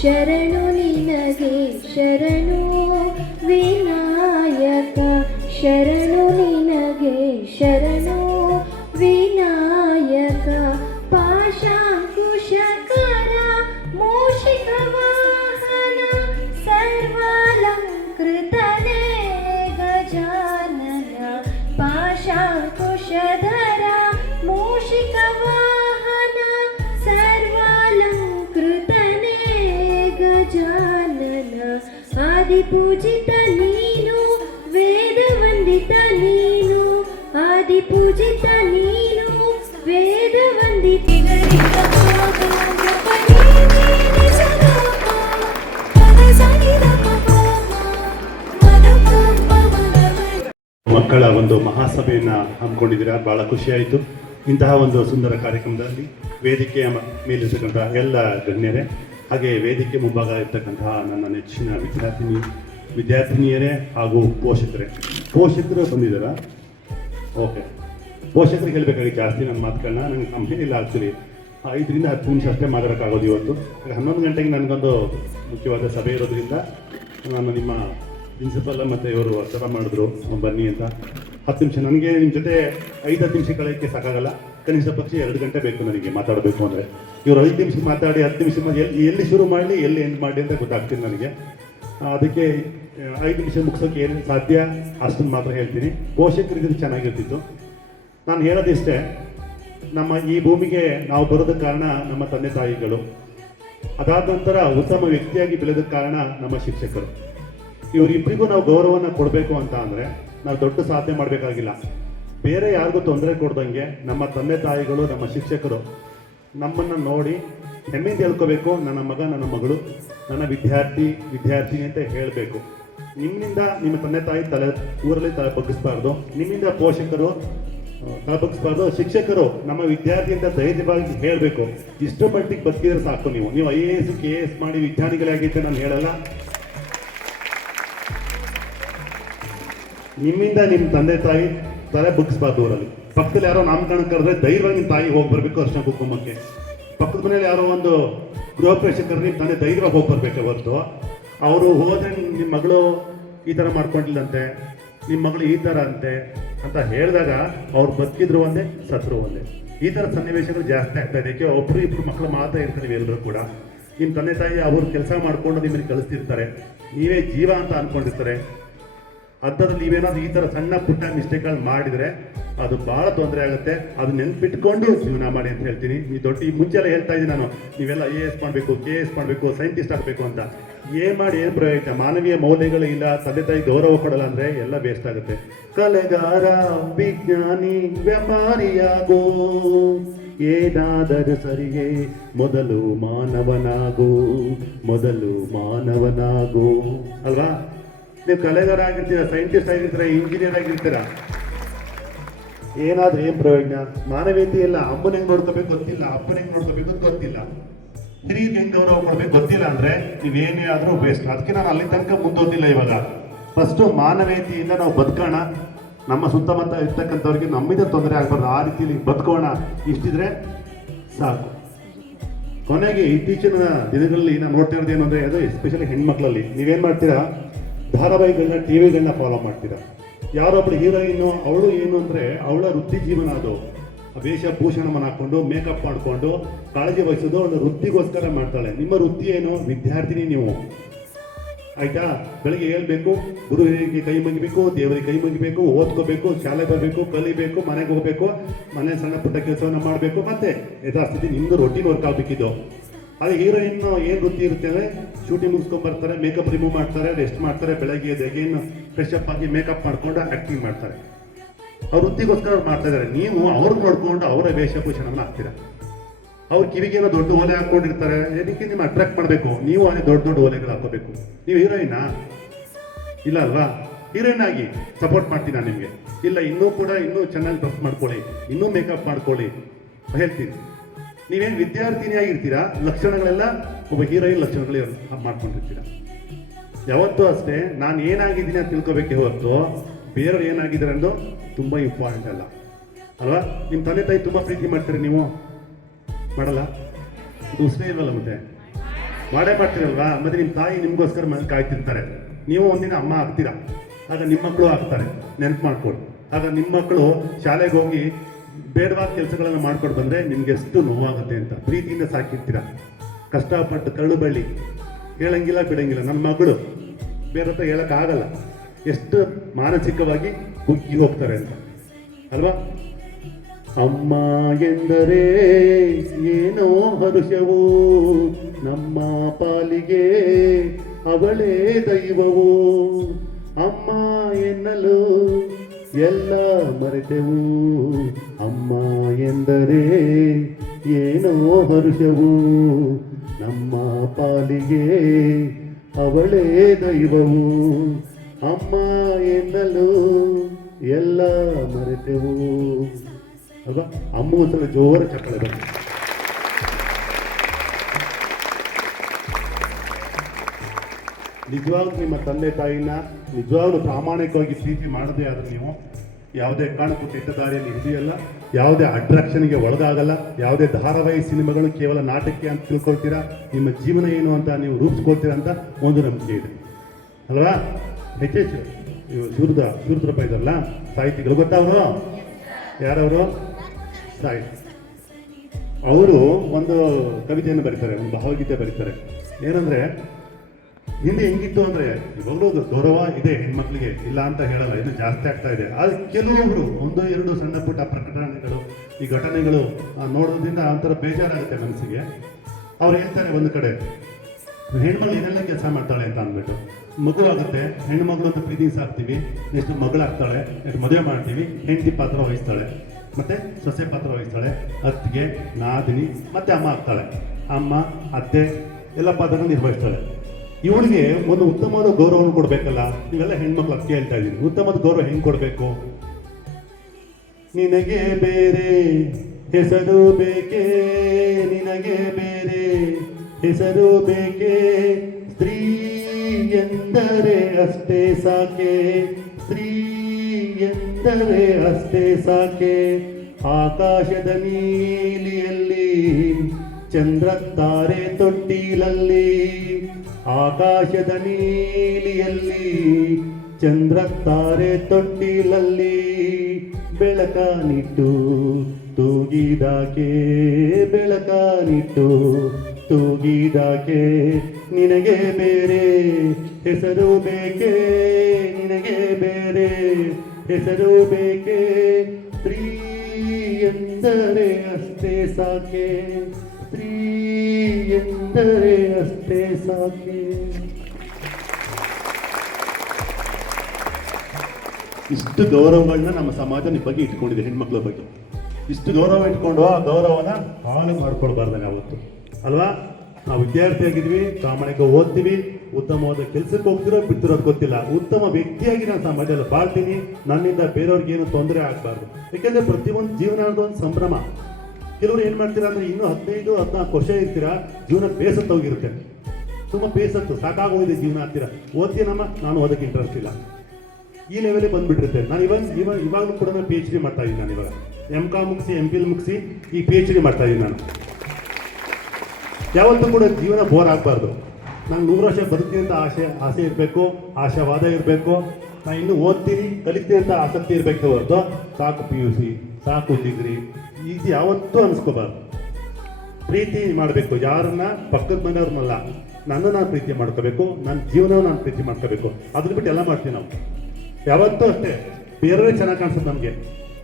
ಶರಣು ನಿನಗೆ ಶರಣು ವಿನಾಯಕ ಶರಣು ನಿನಗೆ ಶರಣು ವಿನಾಯಕ ಪಾಶಾಂಕುಶಕರ ಮೂಷಿಕ ವಾಹನ ಸರ್ವಾಲಂಕೃತನೇ ಗಜಾನನ ಪಾಶಾಂಕುಶಧರ ಮೂಷಿಕ ವಾಹನ ಸರ್ವಾಲಂಕೃತನೇ ಗಜಾನನ ಆದಿಪೂಜಿತ ನೀನು ವೇದವಂದಿತ ನೀನು ಆದಿಪೂಜಿತ ನೀನು ವೇದವಂದಿತ ಮಕ್ಕಳ ಒಂದು ಮಹಾಸಭೆಯನ್ನು ಹಮ್ಮಿಕೊಂಡಿದ್ದೀರಾ, ಬಹಳ ಖುಷಿಯಾಯಿತು. ಇಂತಹ ಒಂದು ಸುಂದರ ಕಾರ್ಯಕ್ರಮದಲ್ಲಿ ವೇದಿಕೆಯ ಮೇಲಿರ್ತಕ್ಕಂಥ ಎಲ್ಲ ಗಣ್ಯರೇ, ಹಾಗೆ ವೇದಿಕೆ ಮುಂಭಾಗ ಇರ್ತಕ್ಕಂತಹ ನನ್ನ ನೆಚ್ಚಿನ ವಿದ್ಯಾರ್ಥಿನಿಯರೇ ಹಾಗೂ ಪೋಷಕರು ಬಂದಿದ್ದಾರಾ? ಓಕೆ, ಪೋಷಕರಿಗೆ ಹೇಳಬೇಕಾಗಿ ಜಾಸ್ತಿ ನನ್ನ ಮಾತುಗಳನ್ನ ನನಗೆ ಕಂಪ್ನಿಲ್ಲ. ಆ್ಯಕ್ಚುಲಿ 5 ರಿಂದ 10 ನಿಮಿಷ ಅಷ್ಟೇ ಮಾತಾಡೋಕ್ಕಾಗೋದು. ಇವತ್ತು 11 ಗಂಟೆಗೆ ನನಗೊಂದು ಮುಖ್ಯವಾದ ಸಭೆ ಇರೋದ್ರಿಂದ ನಾನು ನಿಮ್ಮ ಪ್ರಿನ್ಸಿಪಲ್ ಮತ್ತು ಇವರು ಒತ್ತಡ ಮಾಡಿದ್ರು ಬನ್ನಿ ಅಂತ. 10 ನಿಮಿಷ ನನಗೆ ನಿಮ್ಮ ಜೊತೆ 5-10 ನಿಮಿಷ ಕಳೆಯೋಕ್ಕೆ ಸಾಕಾಗಲ್ಲ. ಕನಿಷ್ಠ ಪಕ್ಷ 2 ಗಂಟೆ ಬೇಕು ನನಗೆ ಮಾತಾಡಬೇಕು ಅಂದರೆ. ಇವರು 5 ನಿಮಿಷ ಮಾತಾಡಿ 10 ನಿಮಿಷ ಎಲ್ಲಿ ಶುರು ಮಾಡಲಿ ಎಲ್ಲಿ ಎಂಡ್ ಮಾಡಿ ಅಂತ ಗೊತ್ತಾಗ್ತೀನಿ ನನಗೆ. ಅದಕ್ಕೆ 5 ನಿಮಿಷ ಮುಗಿಸೋಕೆ ಏನು ಸಾಧ್ಯ ಅಷ್ಟನ್ನು ಮಾತ್ರ ಹೇಳ್ತೀನಿ. ಪೋಷಕರಿದ್ರೆ ಚೆನ್ನಾಗಿರ್ತಿತ್ತು. ನಾನು ಹೇಳೋದಿಷ್ಟೇ, ನಮ್ಮ ಈ ಭೂಮಿಗೆ ನಾವು ಬರೋದಕ್ಕೆ ಕಾರಣ ನಮ್ಮ ತಂದೆ ತಾಯಿಗಳು. ಅದಾದ ನಂತರ ಉತ್ತಮ ವ್ಯಕ್ತಿಯಾಗಿ ಬೆಳೆದಕ್ಕೆ ಕಾರಣ ನಮ್ಮ ಶಿಕ್ಷಕರು. ಇವರಿಬ್ಬರಿಗೂ ನಾವು ಗೌರವವನ್ನು ಕೊಡಬೇಕು ಅಂತ ಅಂದರೆ ನಾವು ದೊಡ್ಡ ಸಾಧನೆ ಮಾಡಬೇಕಾಗಿಲ್ಲ. ಬೇರೆ ಯಾರಿಗೂ ತೊಂದರೆ ಕೊಡ್ದಂಗೆ ನಮ್ಮ ತಂದೆ ತಾಯಿಗಳು, ನಮ್ಮ ಶಿಕ್ಷಕರು ನಮ್ಮನ್ನು ನೋಡಿ ಹೆಮ್ಮೆಯಿಂದ ಹೇಳ್ಕೋಬೇಕು, ನನ್ನ ಮಗ, ನನ್ನ ಮಗಳು, ನನ್ನ ವಿದ್ಯಾರ್ಥಿನಿ ಅಂತ ಹೇಳಬೇಕು. ನಿಮ್ಮಿಂದ ನಿಮ್ಮ ತಂದೆ ತಾಯಿ ಊರಲ್ಲಿ ತಲೆ ಬಗ್ಗಿಸ್ಬಾರ್ದು, ನಿಮ್ಮಿಂದ ಪೋಷಕರು ತಲೆ ಬಗ್ಗಿಸ್ಬಾರ್ದು. ಶಿಕ್ಷಕರು ನಮ್ಮ ವಿದ್ಯಾರ್ಥಿ ಅಂತ ಧೈರ್ಯವಾಗಿ ಹೇಳಬೇಕು. ಇಷ್ಟು ಮಟ್ಟಿಗೆ ಬದುಕಿದ್ರೆ ಸಾಕು. ನೀವು IAS KS ಮಾಡಿ ವಿಜ್ಞಾನಿಗಳಾಗಿದ್ದೆ ನಾನು ಹೇಳಲ್ಲ. ನಿಮ್ಮಿಂದ ನಿಮ್ಮ ತಂದೆ ತಾಯಿ ತಲೆ ಬಗ್ಗಿಸ್ಬಾರ್ದು. ಊರಲ್ಲಿ ಪಕ್ಕದಲ್ಲಿ ಯಾರೋ ನಾಮಕರಣ ಕರೆದ್ರೆ ಧೈರ್ಯವಾಗಿ ನಿಮ್ಮ ತಾಯಿ ಹೋಗಿ ಬರಬೇಕು ಅರ್ಶನ ಕುಂಕುಮಕ್ಕೆ. ಪಕ್ಕದ ಮನೇಲಿ ಯಾರೋ ಒಂದು ಗೃಹ ಪ್ರವೇಶಕರು ನಿಮ್ಮ ತಂದೆ ಧೈರ್ಯವಾಗಿ ಹೋಗಿ ಬರಬೇಕೆ ಹೊರತು ಅವರು ಹೋದ್ರೆ ನಿಮ್ಮ ಮಗಳು ಈ ಥರ ಮಾಡ್ಕೊಂಡಿಲ್ಲಂತೆ, ನಿಮ್ಮ ಮಗಳು ಈ ಥರ ಅಂತೆ ಅಂತ ಹೇಳಿದಾಗ ಅವ್ರು ಬದುಕಿದ್ರು ಒಂದೇ, ಸತ್ರು ಒಂದೇ. ಈ ಥರ ಸನ್ನಿವೇಶಗಳು ಜಾಸ್ತಿ ಆಗ್ತಾ ಇದೆ. ಏಕೆ ಒಬ್ರು ಇಬ್ರು ಮಕ್ಕಳು ಮಾತ್ರ ಇರ್ತಾರೆ ಎಲ್ಲರೂ ಕೂಡ. ನಿಮ್ಮ ತಂದೆ ತಾಯಿ ಅವ್ರು ಕೆಲಸ ಮಾಡಿಕೊಂಡು ನಿಮ್ಮನ್ನು ಕಳಿಸ್ತಿರ್ತಾರೆ, ನೀವೇ ಜೀವ ಅಂತ ಅಂದ್ಕೊಂಡಿರ್ತಾರೆ. ಅಂಥದ್ರಲ್ಲಿ ನೀವೇನಾದ್ರೂ ಈ ಥರ ಸಣ್ಣ ಪುಟ್ಟ ಮಿಸ್ಟೇಕ್ಗಳು ಮಾಡಿದರೆ ಅದು ಭಾಳ ತೊಂದರೆ ಆಗುತ್ತೆ. ಅದು ನೆನ್ಪಿಟ್ಕೊಂಡು ಜೀವನ ಮಾಡಿ ಅಂತ ಹೇಳ್ತೀನಿ. ಈ ಮುಂಚೆ ಎಲ್ಲ ಹೇಳ್ತಾ ಇದ್ದೀನಿ ನಾನು, ನೀವೆಲ್ಲ IAS ಮಾಡಬೇಕು, KS ಮಾಡಬೇಕು, ಸೈಂಟಿಸ್ಟ್ ಆಗಬೇಕು ಅಂತ. ಮಾಡಿ ಏನು ಪ್ರಯೋಜನ? ಮಾನವೀಯ ಮೌಲ್ಯಗಳು ಇಲ್ಲ, ತಂದೆ ತಾಯಿ ಗೌರವ ಕೊಡಲ್ಲ ಅಂದರೆ ಎಲ್ಲ ವೇಸ್ಟ್ ಆಗುತ್ತೆ. ಕಲೆಗಾರ, ವಿಜ್ಞಾನಿ, ವ್ಯಾಪಾರಿಯಾಗೋ, ಏನಾದರೂ ಸರಿಗೆ ಮೊದಲು ಮಾನವನಾಗೋ ಅಲ್ವಾ? ನೀವು ಕಲೆಗಾರ ಆಗಿರ್ತೀರ, ಸೈಂಟಿಸ್ಟ್ ಆಗಿರ್ತೀರ, ಇಂಜಿನಿಯರ್ ಆಗಿರ್ತೀರ, ಏನಾದ್ರೂ ಏನು ಪ್ರಯೋಜನ? ಮಾನವೀಯತೆ ಇಲ್ಲ. ಅಮ್ಮನ ಹೆಂಗೆ ನೋಡ್ಕೋಬೇಕು ಗೊತ್ತಿಲ್ಲ, ಅಪ್ಪನ ಹೆಂಗೆ ನೋಡ್ಕೋಬೇಕು ಗೊತ್ತಿಲ್ಲ, ಹಿರಿಯರಿಗೆ ಹೆಂಗೆ ಗೌರವ ಕೊಡ್ಬೇಕು ಗೊತ್ತಿಲ್ಲ ಅಂದರೆ ನೀವೇನೇ ಆದರೂ ವೇಸ್ಟ್. ಅದಕ್ಕೆ ನಾನು ಅಲ್ಲಿ ತನಕ ಮುಂದೋದಿಲ್ಲ. ಇವಾಗ ಫಸ್ಟು ಮಾನವೀಯತೆಯಿಂದ ನಾವು ಬದುಕೋಣ. ನಮ್ಮ ಸುತ್ತಮುತ್ತ ಇರ್ತಕ್ಕಂಥವ್ರಿಗೆ ನಮ್ಮಿಂದ ತೊಂದರೆ ಆಗಬಾರ್ದು, ಆ ರೀತಿಯಲ್ಲಿ ಬದುಕೋಣ. ಇಷ್ಟಿದ್ರೆ ಸಾಕು. ಕೊನೆಗೆ ಇತ್ತೀಚಿನ ದಿನಗಳಲ್ಲಿ ನಾನು ನೋಡ್ತಾ ಇರೋದು ಏನು ಅಂದರೆ, ಅದು ಎಸ್ಪೆಷಲಿ ಹೆಣ್ಮಕ್ಳಲ್ಲಿ ನೀವೇನು ಮಾಡ್ತೀರಾ, ಧಾರಾವಾಹಿಗಳನ್ನ TV ಫಾಲೋ ಮಾಡ್ತೀರಾ. ಯಾರೊಬ್ಬಳು ಹೀರೋಯಿನ್ನು, ಅವಳು ಏನು ಅಂದರೆ ಅವಳ ವೃತ್ತಿ ಜೀವನ ಅದು. ವೇಷಭೂಷಣವನ್ನು ಹಾಕ್ಕೊಂಡು ಮೇಕಪ್ ಮಾಡಿಕೊಂಡು ಕಾಳಜಿ ವಹಿಸೋದು ಅವಳು ವೃತ್ತಿಗೋಸ್ಕರ ಮಾಡ್ತಾಳೆ. ನಿಮ್ಮ ವೃತ್ತಿ ಏನು? ವಿದ್ಯಾರ್ಥಿನಿ ನೀವು, ಆಯ್ತಾ? ಬೆಳಗ್ಗೆ ಹೇಳ್ಬೇಕು, ಗುರು ಹಿರಿಯರಿಗೆ ಕೈ ಮುಗಿಬೇಕು, ದೇವರಿಗೆ ಕೈ ಮುಗಿಬೇಕು, ಓದ್ಕೋಬೇಕು, ಶಾಲೆ ಬರಬೇಕು, ಕಲಿಬೇಕು, ಮನೆಗೆ ಹೋಗ್ಬೇಕು, ಮನೆ ಸಣ್ಣ ಪುಟ್ಟ ಕೆಲಸವನ್ನು ಮಾಡಬೇಕು, ಮತ್ತೆ ಯಥಾಸ್ಥಿತಿ ನಿಮ್ಮದು ರೊಟೀನ್ ವರ್ಕ್ ಆಗಬೇಕಿದ್ದು. ಅದೇ ಹೀರೋಯಿನ್ ಏನು ವೃತ್ತಿ ಇರುತ್ತೆ ಅಂದರೆ ಶೂಟಿಂಗ್ ಮುಗಿಸ್ಕೊಂಡು ಬರ್ತಾರೆ, ಮೇಕಪ್ ರಿಮೂವ್ ಮಾಡ್ತಾರೆ, ರೆಸ್ಟ್ ಮಾಡ್ತಾರೆ, ಬೆಳಗ್ಗೆ ಏನು ಫ್ರೆಶ್ ಅಪ್ ಆಗಿ ಮೇಕಪ್ ಮಾಡಿಕೊಂಡು ಆ್ಯಕ್ಟಿಂಗ್ ಮಾಡ್ತಾರೆ. ಅವ್ರ ವೃತ್ತಿಗೋಸ್ಕರ ಅವ್ರು ಮಾಡ್ತಾ ಇದ್ದಾರೆ. ನೀವು ಅವ್ರಿಗೆ ನೋಡ್ಕೊಂಡು ಅವರ ವೇಷಭೂಷಣವನ್ನು ಹಾಕ್ತೀರಾ. ಅವ್ರ ಕಿವಿಗೇನೋ ದೊಡ್ಡ ಓಲೆ ಹಾಕ್ಕೊಂಡಿರ್ತಾರೆ, ಏನಕ್ಕೆ ನಿಮ್ಮ ಅಟ್ರಾಕ್ಟ್ ಮಾಡಬೇಕು, ನೀವು ಅದೇ ದೊಡ್ಡ ಓಲೆಗಳು ಹಾಕೋಬೇಕು. ನೀವು ಹೀರೋಯಿನಾ? ಇಲ್ಲ ಅಲ್ವಾ? ಹೀರೋಯಿನ್ ಆಗಿ ಸಪೋರ್ಟ್ ಮಾಡ್ತೀನಿ ನಾನು ನಿಮಗೆ. ಇಲ್ಲ, ಇನ್ನೂ ಚೆನ್ನಾಗಿ ಡ್ರೆಸ್ ಮಾಡ್ಕೊಳ್ಳಿ, ಇನ್ನೂ ಮೇಕಪ್ ಮಾಡ್ಕೊಳ್ಳಿ ಹೇಳ್ತೀನಿ. ನೀವೇನು ವಿದ್ಯಾರ್ಥಿನಿಯಾಗಿರ್ತೀರಾ, ಲಕ್ಷಣಗಳೆಲ್ಲ ಒಬ್ಬ ಹೀರೋಯಿನ್ ಲಕ್ಷಣಗಳೇ ಮಾಡ್ಕೊಂಡಿರ್ತೀರ. ಯಾವತ್ತೂ ಅಷ್ಟೇ ನಾನು ಏನಾಗಿದ್ದೀನಿ ಅಂತ ತಿಳ್ಕೊಬೇಕೆ ಹೊರತು ಬೇರೆಯವ್ರು ಏನಾಗಿದ್ದಾರೆ ಅನ್ನೋದು ತುಂಬ ಇಂಪಾರ್ಟೆಂಟ್ ಅಲ್ಲ ಅಲ್ವಾ? ನಿಮ್ಮ ತಂದೆ ತಾಯಿ ತುಂಬ ಪ್ರೀತಿ ಮಾಡ್ತೀರಿ, ನೀವು ಮಾಡಲ್ಲ? ದೂಸರೇ ಇಲ್ವಲ್ಲ ಮತ್ತೆ? ಮಾಡೇ ಮಾಡ್ತೀರಲ್ವಾ? ಮತ್ತೆ ನಿಮ್ಮ ತಾಯಿ ನಿಮಗೋಸ್ಕರ ಮನೆ ಕಾಯ್ತಿರ್ತಾರೆ. ನೀವು ಒಂದಿನ ಅಮ್ಮ ಆಗ್ತೀರಾ, ಆಗ ನಿಮ್ಮ ಮಕ್ಕಳು ಆಗ್ತಾರೆ. ನೆನಪು ಮಾಡ್ಕೊಳ್ಳಿ. ಆಗ ನಿಮ್ಮ ಮಕ್ಕಳು ಶಾಲೆಗೆ ಹೋಗಿ ಬೇಡವಾದ ಕೆಲಸಗಳನ್ನು ಮಾಡ್ಕೊಂಡು ಬಂದರೆ ನಿಮ್ಗೆ ಎಷ್ಟು ನೋವಾಗುತ್ತೆ ಅಂತ. ಪ್ರೀತಿಯಿಂದ ಸಾಕಿರ್ತೀರ, ಕಷ್ಟಪಟ್ಟು ಕರಳು ಬಳ್ಳಿ ಹೇಳಂಗಿಲ್ಲ ಬಿಡಂಗಿಲ್ಲ. ನನ್ನ ಮಗಳು ಬೇರೆ ಹತ್ರ ಹೇಳೋಕ್ಕಾಗಲ್ಲ, ಎಷ್ಟು ಮಾನಸಿಕವಾಗಿ ಕುಗ್ಗಿ ಹೋಗ್ತಾರೆ ಅಂತ ಅಲ್ವಾ? ಅಮ್ಮ ಎಂದರೆ ಏನೋ ಹರುಷವು, ನಮ್ಮ ಪಾಲಿಗೆ ಅವಳೇ ದೈವವು. ಅಮ್ಮ ಎನ್ನಲು ಎಲ್ಲ ಮರೆತೆವು, ಅಮ್ಮ ಎಂದರೆ ಏನೋ ಹರುಷವು, ನಮ್ಮ ಪಾಲಿಗೆ ಅವಳೇ ದೈವವು. ಅಮ್ಮ ಎನ್ನಲು ಎಲ್ಲ ಮರೆತೆವು ಅಲ್ವಾ? ಅಮ್ಮ ಒಂದ್ಸಲ ಜೋರ ಚಕ್ಕಳ ಬಂದು. ನಿಜವಾಗ್ಲೂ ನಿಮ್ಮ ತಂದೆ ತಾಯಿನ ನಿಜವಾಗ್ಲೂ ಪ್ರಾಮಾಣಿಕವಾಗಿ ಪ್ರೀತಿ ಮಾಡದೇ ಆದ್ರೆ ನೀವು ಯಾವುದೇ ಕಾರಣಕ್ಕೂ ಕೆಟ್ಟ ದಾರಿಯಲ್ಲಿ ಹಿಡಿಯಲ್ಲ, ಯಾವುದೇ ಅಟ್ರಾಕ್ಷನ್ಗೆ ಒಳಗಾಗಲ್ಲ, ಯಾವುದೇ ಧಾರಾವಾಹಿ ಸಿನಿಮಾಗಳು ಕೇವಲ ನಾಟಕ ಅಂತ ತಿಳ್ಕೊಳ್ತೀರಾ. ನಿಮ್ಮ ಜೀವನ ಏನು ಅಂತ ನೀವು ರೂಪಿಸ್ಕೊಳ್ತೀರಾ ಅಂತ ಒಂದು ನಂಬಿಕೆ ಇದೆ ಅಲ್ವಾ? ಹೆಚ್ಚೆಚ್ಚು ಶಿವರುದ್ರಪ್ಪ ಇದಾರಲ್ಲ ಸಾಹಿತಿಗಳು, ಗೊತ್ತವರು ಯಾರವರು? ಸಾಹಿತಿ. ಅವರು ಒಂದು ಕವಿತೆಯನ್ನು ಬರೀತಾರೆ, ಒಂದು ಭಾವಗೀತೆ ಬರೀತಾರೆ. ಏನಂದ್ರೆ, ಹಿಂದೆ ಹೆಂಗಿತ್ತು ಅಂದ್ರೆ, ಇವಾಗಲೂ ಗೌರವ ಇದೆ ಹೆಣ್ಮಕ್ಳಿಗೆ, ಇಲ್ಲ ಅಂತ ಹೇಳಲ್ಲ, ಇದು ಜಾಸ್ತಿ ಆಗ್ತಾ ಇದೆ. ಆದ್ರೆ ಕೆಲವೊಬ್ರು ಒಂದು ಎರಡು ಸಣ್ಣ ಪುಟ್ಟ ಪ್ರಕಟಣೆಗಳು, ಈ ಘಟನೆಗಳು ನೋಡೋದ್ರಿಂದ ಒಂಥರ ಬೇಜಾರಾಗುತ್ತೆ ಮನಸ್ಸಿಗೆ. ಅವ್ರು ಹೇಳ್ತಾರೆ ಒಂದು ಕಡೆ, ಹೆಣ್ಮಗಳು ಏನೆಲ್ಲ ಕೆಲಸ ಮಾಡ್ತಾಳೆ ಅಂತ ಅಂದ್ಬಿಟ್ಟು. ಮಗು ಆಗುತ್ತೆ, ಹೆಣ್ಮಗಳು ಅಂತ ಪ್ರೀತಿ ಸಾಕ್ತೀವಿ, ನೆಕ್ಸ್ಟ್ ಮಗಳಾಗ್ತಾಳೆ, ನೆಕ್ಸ್ಟ್ ಮದುವೆ ಮಾಡ್ತೀವಿ, ಹೆಂಡತಿ ಪಾತ್ರ ವಹಿಸ್ತಾಳೆ, ಮತ್ತೆ ಸೊಸೆ ಪಾತ್ರ ವಹಿಸ್ತಾಳೆ, ಅತ್ತಿಗೆ, ನಾದಿನಿ, ಮತ್ತೆ ಅಮ್ಮ ಆಗ್ತಾಳೆ. ಅಮ್ಮ, ಅತ್ತೆ ಎಲ್ಲ ಪಾತ್ರಗಳು ನಿರ್ವಹಿಸ್ತಾಳೆ. ಇವಳಿಗೆ ಒಂದು ಉತ್ತಮವಾದ ಗೌರವವನ್ನು ಕೊಡ್ಬೇಕಲ್ಲ. ನೀವೆಲ್ಲ ಹೆಣ್ಮಕ್ಳು ಅದಕ್ಕೆ ಹೇಳ್ತಾ ಇದ್ದೀನಿ, ಉತ್ತಮವಾದ ಗೌರವ ಹೆಂಗ್ ಕೊಡ್ಬೇಕು? ನಿನಗೆ ಬೇರೆ ಹೆಸರು ಬೇಕೇ, ನಿನಗೆ ಬೇರೆ ಹೆಸರು ಬೇಕೇ, ಸ್ತ್ರೀ ಎಂದರೆ ಅಷ್ಟೇ ಸಾಕೆ, ಸ್ತ್ರೀ ಎಂದರೆ ಅಷ್ಟೇ ಸಾಕೆ. ಆಕಾಶದ ನೀಲಿಯಲ್ಲಿ ಚಂದ್ರತಾರೆ ತೊಟ್ಟಿಲಲ್ಲಿ, ಆಕಾಶದ ನೀಲಿಯಲ್ಲಿ ಚಂದ್ರತಾರೆ ತೊಟ್ಟಿಲಲ್ಲಿ, ಬೆಳಕಾನಿಟ್ಟು ತೂಗಿದಾಕೆ, ಬೆಳಕಾನಿಟ್ಟು ತೂಗಿದಾಕೆ. ನಿನಗೆ ಬೇರೆ ಹೆಸರು ಬೇಕೇ, ನಿನಗೆ ಬೇರೆ ಹೆಸರು ಬೇಕೇ, ಸ್ತ್ರೀ ಎಂದರೆ ಅಷ್ಟೇ ಸಾಕೆ, ಸ್ತ್ರೀ ಎಂದರೆ ಅಷ್ಟೇ ಸಾಕೆ. ಇಷ್ಟು ಗೌರವಗಳನ್ನ ನಮ್ಮ ಸಮಾಜ ನಿಮ್ಮ ಬಗ್ಗೆ ಇಟ್ಕೊಂಡಿದೆ, ಹೆಣ್ಮಕ್ಳ ಬಗ್ಗೆ. ಇಷ್ಟು ಗೌರವ ಇಟ್ಕೊಂಡು ಆ ಗೌರವನ ಹಾಳು ಮಾಡ್ಕೊಳ್ಬಾರ್ದಾನೆ ಯಾವತ್ತು ಅಲ್ವಾ? ನಾವು ವಿದ್ಯಾರ್ಥಿಯಾಗಿದ್ವಿ, ಪ್ರಾಮಾಣಿಕ ಓದ್ತೀವಿ, ಉತ್ತಮವಾದ ಕೆಲಸಕ್ಕೆ ಹೋಗ್ತಿರೋ ಬಿಡ್ತಿರೋದು ಗೊತ್ತಿಲ್ಲ. ಉತ್ತಮ ವ್ಯಕ್ತಿಯಾಗಿ ನಾನು ಸಮಾಜದಲ್ಲಿ ಬಾಳ್ತೀನಿ, ನನ್ನಿಂದ ಬೇರೆಯವ್ರಿಗೆ ಏನು ತೊಂದರೆ ಆಗಬಾರ್ದು. ಯಾಕೆಂದ್ರೆ ಪ್ರತಿಯೊಂದು ಜೀವನ ಅನ್ನೋದು ಒಂದು ಸಂಭ್ರಮ. ಕೆಲವರು ಏನು ಮಾಡ್ತೀರಾ ಅಂದ್ರೆ, ಇನ್ನೂ 15-14 ವರ್ಷ ಇರ್ತೀರಾ, ಜೀವನ ಬೇಸತ್ತು ಹೋಗಿರುತ್ತೆ, ತುಂಬ ಬೇಸತ್ತು ಸಾಕಾಗೋಗಿದೆ ಜೀವನ ಅಂತೀರಾ. ಓದ್ತೀನಮ್ಮ, ನಾನು ಓದಕ್ಕೆ ಇಂಟ್ರೆಸ್ಟ್ ಇಲ್ಲ, ಈ ಲೆವೆಲಿಗೆ ಬಂದ್ಬಿಟ್ಟಿರುತ್ತೆ. ನಾನು ಇವಾಗಲೂ ಕೂಡ PhD ಮಾಡ್ತಾ ಇದ್ದೀನಿ. ನಾನು ಇವಾಗ MCom ಮುಗಿಸಿ MPhil ಮುಗಿಸಿ ಈ PhD ಮಾಡ್ತಾ ಇದ್ದೀನಿ. ನಾನು ಯಾವತ್ತೂ ಕೂಡ ಜೀವನ ಬೋರ್ ಆಗಬಾರ್ದು. ನಾನು 100 ವರ್ಷ ಬದುಕ್ತೀನಿ ಅಂತ ಆಸೆ ಇರಬೇಕು, ಆಶಾವಾದ ಇರಬೇಕು. ನಾನು ಇನ್ನೂ ಓದ್ತೀನಿ, ಕಲಿತೀನಿ ಅಂತ ಆಸಕ್ತಿ ಇರಬೇಕು ಹೊರತು ಸಾಕು PUC, ಸಾಕು ಡಿಗ್ರಿ ಇದು ಯಾವತ್ತೂ ಅನಿಸ್ಕೋಬಾರ್ದು. ಪ್ರೀತಿ ಮಾಡಬೇಕು, ಯಾರನ್ನ ಪಕ್ಕದ ಮನೆಯವ್ರನ್ನಲ್ಲ, ನಾನು ಪ್ರೀತಿ ಮಾಡ್ಕೋಬೇಕು, ನನ್ನ ಜೀವನ ನಾನು ಪ್ರೀತಿ ಮಾಡ್ಕೋಬೇಕು. ಅದ್ರ ಬಿಟ್ಟು ಎಲ್ಲ ಮಾಡ್ತೀವಿ ನಾವು. ಯಾವತ್ತೂ ಅಷ್ಟೇ, ಬೇರೆಯವರೇ ಚೆನ್ನಾಗಿ ಕಾಣಿಸೋದು ನಮಗೆ,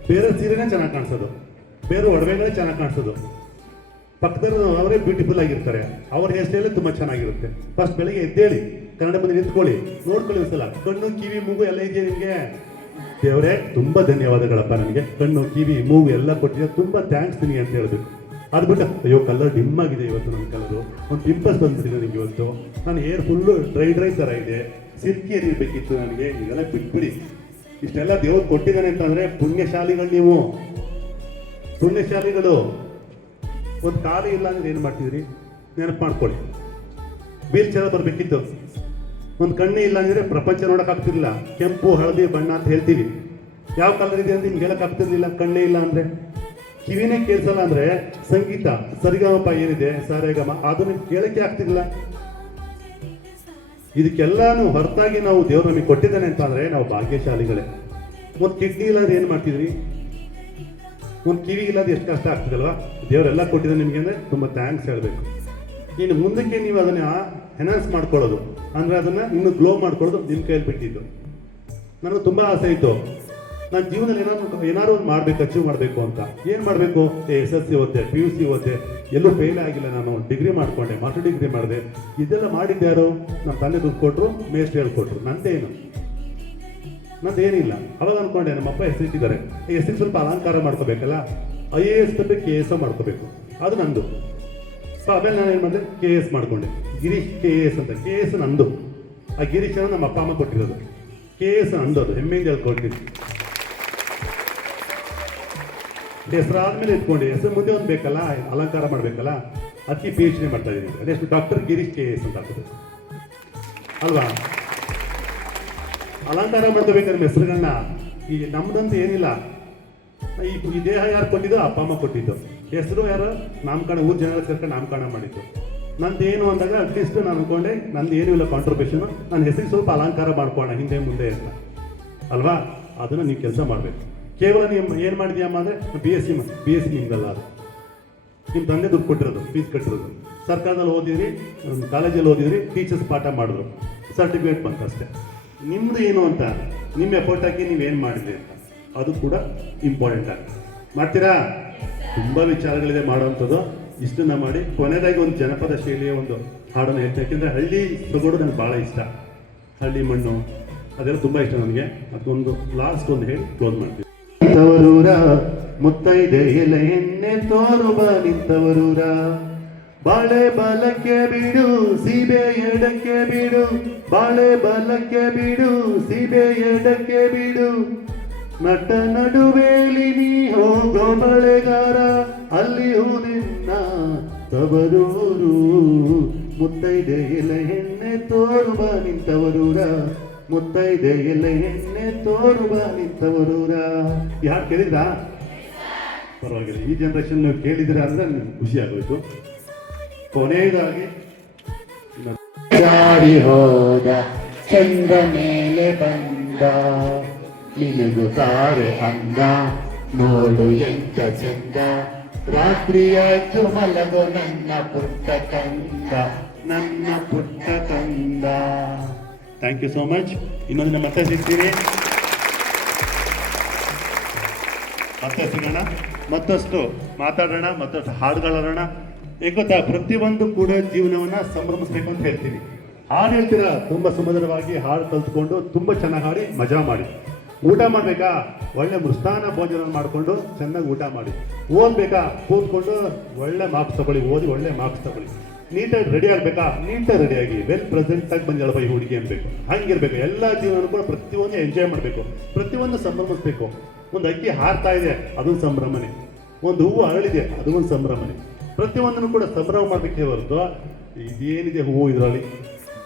ಬೇರೆ ಸೀರೆನೇ ಚೆನ್ನಾಗಿ ಕಾಣಿಸೋದು, ಬೇರೆ ಒಡವೆಗಳೇ ಚೆನ್ನಾಗಿ ಕಾಣಿಸೋದು. ಪಕ್ಕದವರು ಅವರೇ ಬ್ಯೂಟಿಫುಲ್ ಆಗಿರ್ತಾರೆ, ಅವ್ರ ಹೇರ್ ಸ್ಟೈಲೇ ತುಂಬ ಚೆನ್ನಾಗಿರುತ್ತೆ. ಫಸ್ಟ್ ಬೆಳಗ್ಗೆ ಎದ್ದೇಳಿ, ಕನ್ನಡ ಬಂದು ನಿಂತ್ಕೊಳ್ಳಿ, ನೋಡ್ಕೊಳ್ಳಿ ಒಂದ್ಸಲ, ಕಣ್ಣು ಕಿವಿ ಮೂಗು ಎಲ್ಲ ಇದೆಯಾ ನಿಮಗೆ? ದೇವರೇ ತುಂಬ ಧನ್ಯವಾದಗಳಪ್ಪ, ನನಗೆ ಕಣ್ಣು ಕಿವಿ ಮೂಗು ಎಲ್ಲ ಕೊಟ್ಟಿದೆ, ತುಂಬ ಥ್ಯಾಂಕ್ಸ್ ನಿನಗೆ ಅಂತ ಹೇಳಿದ್ರು. ಅದು ಬಿಟ್ಟು ಅಯ್ಯೋ ಕಲರ್ ಡಿಮ್ ಆಗಿದೆ ಇವತ್ತು, ನನ್ನ ಕಲರು ಒಂದು ಪಿಂಪಲ್ಸ್ ಬಂದ್ಬಿಟ್ಟಿದೆ ನನಗೆ ಇವತ್ತು, ನನ್ನ ಹೇರ್ ಫುಲ್ಲು ಡ್ರೈ ಥರ ಇದೆ, ಸಿಲ್ಕಿ ಇರಬೇಕಿತ್ತು ನನಗೆ, ಇದೆಲ್ಲ ಬಿಟ್ಬಿಡಿ. ಇಷ್ಟೆಲ್ಲ ದೇವ್ರು ಕೊಟ್ಟಿದ್ದಾನೆ ಅಂತಂದರೆ ಪುಣ್ಯಶಾಲಿಗಳು ನೀವು, ಪುಣ್ಯಶಾಲಿಗಳು. ಒಂದು ಕಾಲು ಇಲ್ಲ ಅಂದ್ರೆ ಏನು ಮಾಡ್ತಿದ್ರಿ? ನೆನಪು ಮಾಡ್ಕೊಳ್ಳಿ, ವೀಲ್ ಚೇರ್ ಬರಬೇಕಿತ್ತು. ಒಂದು ಕಣ್ಣೇ ಇಲ್ಲ ಅಂದರೆ ಪ್ರಪಂಚ ನೋಡೋಕ್ಕಾಗ್ತಿರ್ಲಿಲ್ಲ. ಕೆಂಪು ಹಳದಿ ಬಣ್ಣ ಅಂತ ಹೇಳ್ತೀವಿ, ಯಾವ ಕಲರ್ ಇದೆ ಅಂತ ನಿಮ್ಗೆ ಹೇಳೋಕ್ಕಾಗ್ತಿರ್ಲಿಲ್ಲ ಕಣ್ಣೇ ಇಲ್ಲ ಅಂದರೆ. ಕಿವಿನೇ ಕೇಳಿಸಲ್ಲ ಅಂದ್ರೆ ಸಂಗೀತ ಸರಿಗಮಪ ಏನಿದೆ ಸರಿಗಮ ಅದನ್ನ ಕೇಳಕ್ಕೆ ಆಗ್ತಿಲ್ಲ. ಇದಕ್ಕೆಲ್ಲಾನು ಹೊರತಾಗಿ ನಾವು ದೇವ್ರು ನಮಗೆ ಕೊಟ್ಟಿದ್ದಾನೆ ಅಂತ ಅಂದ್ರೆ ನಾವು ಭಾಗ್ಯಶಾಲಿಗಳೇ. ಒಂದು ಕಿಡ್ನಿ ಇಲ್ಲದ ಏನ್ ಮಾಡ್ತಿದ್ರಿ, ಒಂದು ಕಿವಿ ಇಲ್ಲದ ಎಷ್ಟು ಕಷ್ಟ ಆಗ್ತದಲ್ವಾ. ದೇವರೆಲ್ಲ ಕೊಟ್ಟಿದ್ದಾನೆ ನಿಮ್ಗೆ ಅಂದ್ರೆ ತುಂಬಾ ಥ್ಯಾಂಕ್ಸ್ ಹೇಳ್ಬೇಕು. ಇನ್ನು ಮುಂದಕ್ಕೆ ನೀವು ಅದನ್ನ ಎನ್ಹಾನ್ಸ್ ಮಾಡ್ಕೊಳ್ಳೋದು ಅಂದ್ರೆ ಅದನ್ನ ಇನ್ನು ಗ್ಲೋ ಮಾಡ್ಕೊಳ್ಳೋದು ನಿಮ್ಮ ಕೈಯಲ್ಲಿ ಬಿಟ್ಟಿದ್ದು. ನನಗೆ ತುಂಬಾ ಆಸೆ ಇತ್ತು ನನ್ನ ಜೀವನದಲ್ಲಿ ಏನಾದ್ರು ಒಂದು ಮಾಡ್ಬೇಕು, ಅಚೀವ್ ಮಾಡಬೇಕು ಅಂತ. ಏನು ಮಾಡಬೇಕು, SSLC ಓದಿದೆ, PUC ಓದಿದೆ, ಎಲ್ಲೂ ಫೇಲ್ ಆಗಿಲ್ಲ. ನಾನು ಡಿಗ್ರಿ ಮಾಡ್ಕೊಂಡೆ, ಮಾಸ್ಟರ್ ಡಿಗ್ರಿ ಮಾಡಿದೆ. ಇದೆಲ್ಲ ಮಾಡಿದ್ಯಾರು? ನಮ್ಮ ತಂದೆ ದುಡ್ಡು ಕೊಟ್ಟರು, ಮೇಷ್ಟ್ರು ಹೇಳ್ಕೊಟ್ರು. ನಂದೇನಿಲ್ಲ. ಅವಾಗ ಅನ್ಕೊಂಡೆ ನಮ್ಮಪ್ಪ ಹೆಸರಿಟ್ಟಿದ್ದಾರೆ, ಹೆಸರಿಗೆ ಸ್ವಲ್ಪ ಅಲಂಕಾರ ಮಾಡ್ಕೋಬೇಕಲ್ಲ, IAS ತಪ್ಪಿ KS ಮಾಡ್ಕೋಬೇಕು, ಅದು ನಂದು. ಆಮೇಲೆ ನಾನು ಏನು ಮಾಡಿದೆ, KS ಮಾಡ್ಕೊಂಡೆ. ಗಿರೀಶ್ KS ಅಂತ. KS ನಂದು. ಆ ಗಿರೀಶ್ ನಮ್ಮ ಅಪ್ಪ ಅಮ್ಮ ಕೊಟ್ಟಿರೋದು. KS ನಂದು, ಅದು ಹೆಮ್ಮೆಯಿಂದ ಹೇಳ್ಕೊಟ್ಟಿದ್ದು. ಹೆಸರಾದ್ಮೇಲೆ ಇಟ್ಕೊಂಡು ಹೆಸರು ಮುಂದೆ ಒಂದು ಬೇಕಲ್ಲ, ಅಲಂಕಾರ ಮಾಡಬೇಕಲ್ಲ, ಅದಕ್ಕೆ PhD ಮಾಡ್ತಾ ಇದ್ದೀನಿ. ಅದೆಷ್ಟು ಡಾಕ್ಟರ್ ಗಿರೀಶ್ KS ಅಂತ ಆಗ್ತದೆ ಅಲ್ವಾ. ಅಲಂಕಾರ ಮಾಡ್ಕೋಬೇಕಾದ್ರೆ ಹೆಸರುಗಳನ್ನ ಈ ನಮ್ದಂತ ಏನಿಲ್ಲ. ಈ ದೇಹ ಯಾರು ಕೊಟ್ಟಿದ್ದು, ಅಪ್ಪ ಅಮ್ಮ ಕೊಟ್ಟಿದ್ದು. ಹೆಸರು ಯಾರು ನಾಮಕರಣ, ಊರು ಜನ ಸೇರ್ಕೊಂಡು ನಾಮಕರಣ ಮಾಡಿದ್ದು. ನಂದೇನು ಅಂದಾಗ ಅಟ್ಲೀಸ್ಟ್ ನಾನು ಅನ್ಕೊಂಡೆ ನಂದು ಏನೂ ಇಲ್ಲ ಕಾಂಟ್ರಿಬ್ಯೂಷನ್, ನನ್ನ ಹೆಸರಿಗೆ ಸ್ವಲ್ಪ ಅಲಂಕಾರ ಮಾಡ್ಕೋಣ ಹಿಂದೆ ಮುಂದೆ ಅಂತ ಅಲ್ವಾ. ಅದನ್ನು ನೀವು ಕೆಲಸ ಮಾಡಬೇಕು. ಕೇವಲ ನೀವು ಏನು ಮಾಡಿದ್ಯಮ್ಮ ಅಂದರೆ BSc ನಿಮ್ದಲ್ಲ, ಅದು ನಿಮ್ಮ ತಂದೆ ದುಡ್ಡು ಕೊಟ್ಟಿರೋದು, ಫೀಸ್ ಕಟ್ಟಿರೋದು. ಸರ್ಕಾರದಲ್ಲಿ ಓದಿದ್ರಿ, ಕಾಲೇಜಲ್ಲಿ ಓದಿದ್ರಿ, ಟೀಚರ್ಸ್ ಪಾಠ ಮಾಡಿದ್ರು, ಸರ್ಟಿಫಿಕೇಟ್ ಬಂತು ಅಷ್ಟೇ. ನಿಮ್ಮದು ಏನು ಅಂತ ನಿಮ್ಮ ಎಫರ್ಟ್ ಹಾಕಿ ನೀವೇನು ಮಾಡಿದ್ರಿ ಅಂತ ಅದು ಕೂಡ ಇಂಪಾರ್ಟೆಂಟ್ ಆಗಿ ಮಾಡ್ತೀರಾ. ತುಂಬ ವಿಚಾರಗಳಿದೆ ಮಾಡುವಂಥದ್ದು. ಇಷ್ಟನ್ನ ಮಾಡಿ ಕೊನೆಯದಾಗಿ ಒಂದು ಜನಪದ ಶೈಲಿಯ ಒಂದು ಹಾಡನ್ನು ಹೇಳ್ತೀನಿ. ಯಾಕೆಂದರೆ ಹಳ್ಳಿ ಸೊಗಡು ನನಗೆ ಭಾಳ ಇಷ್ಟ. ಹಳ್ಳಿ ಮಣ್ಣು ಅದೆಲ್ಲ ತುಂಬ ಇಷ್ಟ ನನಗೆ. ಅದೊಂದು ಲಾಸ್ಟ್ ಒಂದು ಹೇಳಿ ಕ್ಲೋಸ್ ಮಾಡ್ತೀವಿ. ನಿಂತವರೂರ ಮುತ್ತೈದೆ ಎಲೆ ಎಣ್ಣೆ ತೋರುವ ನಿಂತವರೂರ, ಬಾಳೆ ಬಲಕ್ಕೆ ಬಿಡು ಸೀಬೆ ಎಡಕ್ಕೆ ಬಿಡು, ಬಾಳೆ ಬಲಕ್ಕೆ ಬಿಡು ಸೀಬೆ ಎಡಕ್ಕೆ ಬಿಡು, ನಟ ನಡುವೇಲಿ ನೀ ಹೋಗೋ ಬಳೆಗಾರ, ಅಲ್ಲಿ ನಿನ್ನ ತವರೂರು, ಮುತ್ತೈದೆ ಎಲೆ ಎಣ್ಣೆ ತೋರುವ ನಿಂತವರೂರ, ಮುತ್ತೈದೆ ಎಲೆ ಎಣ್ಣೆ ತೋರುವ ನಿಂತವರೂರ. ಯಾರು ಕೇಳಿದ್ರಾ? ಪರವಾಗಿಲ್ಲ, ಈ ಜನರೇಷನ್ ನೀವು ಕೇಳಿದಿರ ಅಂದ್ರೆ ನಿಮ್ಗೆ ಖುಷಿ ಆಗೋಯ್ತು. ಕೊನೆಯದಾಗಿ ಜಾರಿ ಹೋದ ಚಂದ ಮೇಲೆ ಬಂದ, ನಿನಗೂ ತಾರೆ ಅಂದ ನೋಡು ಎಂತ ಚಂದ, ರಾತ್ರಿಯಾಯ್ತು ಮಲಗೋ ನನ್ನ ಪುಟ್ಟ ಕಂದ, ನನ್ನ ಪುಟ್ಟ ಕಂದ. Thank you so much. ಇನ್ನೊಂದು ಮತ್ತೆ ಸಿಗ್ತೀನಿ, ಮತ್ತೆ ಸಿಗೋಣ, ಮತ್ತಷ್ಟು ಮಾತಾಡೋಣ, ಮತ್ತಷ್ಟು ಹಾಡುಗಳಾಡೋಣ. ಗೊತ್ತಾ, ಪ್ರತಿಯೊಂದು ಕೂಡ ಜೀವನವನ್ನ ಸಂಭ್ರಮಿಸ್ಬೇಕು ಅಂತ ಹೇಳ್ತೀವಿ. ಹಾಡು ಹೇಳ್ತೀರಾ, ತುಂಬ ಸುಮಧುರವಾಗಿ ಹಾಡು ಕಲ್ತ್ಕೊಂಡು ತುಂಬ ಚೆನ್ನಾಗಿ ಹಾಡಿ ಮಜಾ ಮಾಡಿ. ಊಟ ಮಾಡಬೇಕಾ, ಒಳ್ಳೆ ಮೃಷ್ಟಾನ್ನ ಭೋಜನ ಮಾಡಿಕೊಂಡು ಚೆನ್ನಾಗಿ ಊಟ ಮಾಡಿ. ಓದ್ಬೇಕಾ, ಕೂತ್ಕೊಂಡು ಒಳ್ಳೆ ಮಾರ್ಕ್ಸ್ ತಗೊಳ್ಳಿ, ಓದಿ ಒಳ್ಳೆ ಮಾರ್ಕ್ಸ್ ತಗೊಳ್ಳಿ. ನೀಟಾಗಿ ರೆಡಿ ಆಗಬೇಕಾ, ನೀಟಾಗಿ ರೆಡಿಯಾಗಿ ವೆಲ್ ಪ್ರೆಸೆಂಟಾಗಿ ಬಂದಿರಲ್ಲ ಈ ಹುಡುಗಿ ಅನ್ಬೇಕು. ಹಂಗಿರ್ಬೇಕು. ಎಲ್ಲ ಜೀವನ ಕೂಡ ಪ್ರತಿಯೊಂದು ಎಂಜಾಯ್ ಮಾಡಬೇಕು, ಪ್ರತಿಯೊಂದು ಸಂಭ್ರಮಿಸ್ಬೇಕು. ಒಂದು ಅಕ್ಕಿ ಹಾರ್ತಾ ಇದೆ, ಅದೊಂದು ಸಂಭ್ರಮನೆ. ಒಂದು ಹೂವು ಅರಳಿದೆ, ಅದೊಂದು ಸಂಭ್ರಮನೆ. ಪ್ರತಿಯೊಂದನ್ನು ಕೂಡ ಸಂಭ್ರಮ ಮಾಡಬೇಕೇ ಹೊರತು ಇದೇನಿದೆ ಹೂವು ಇದರಲ್ಲಿ,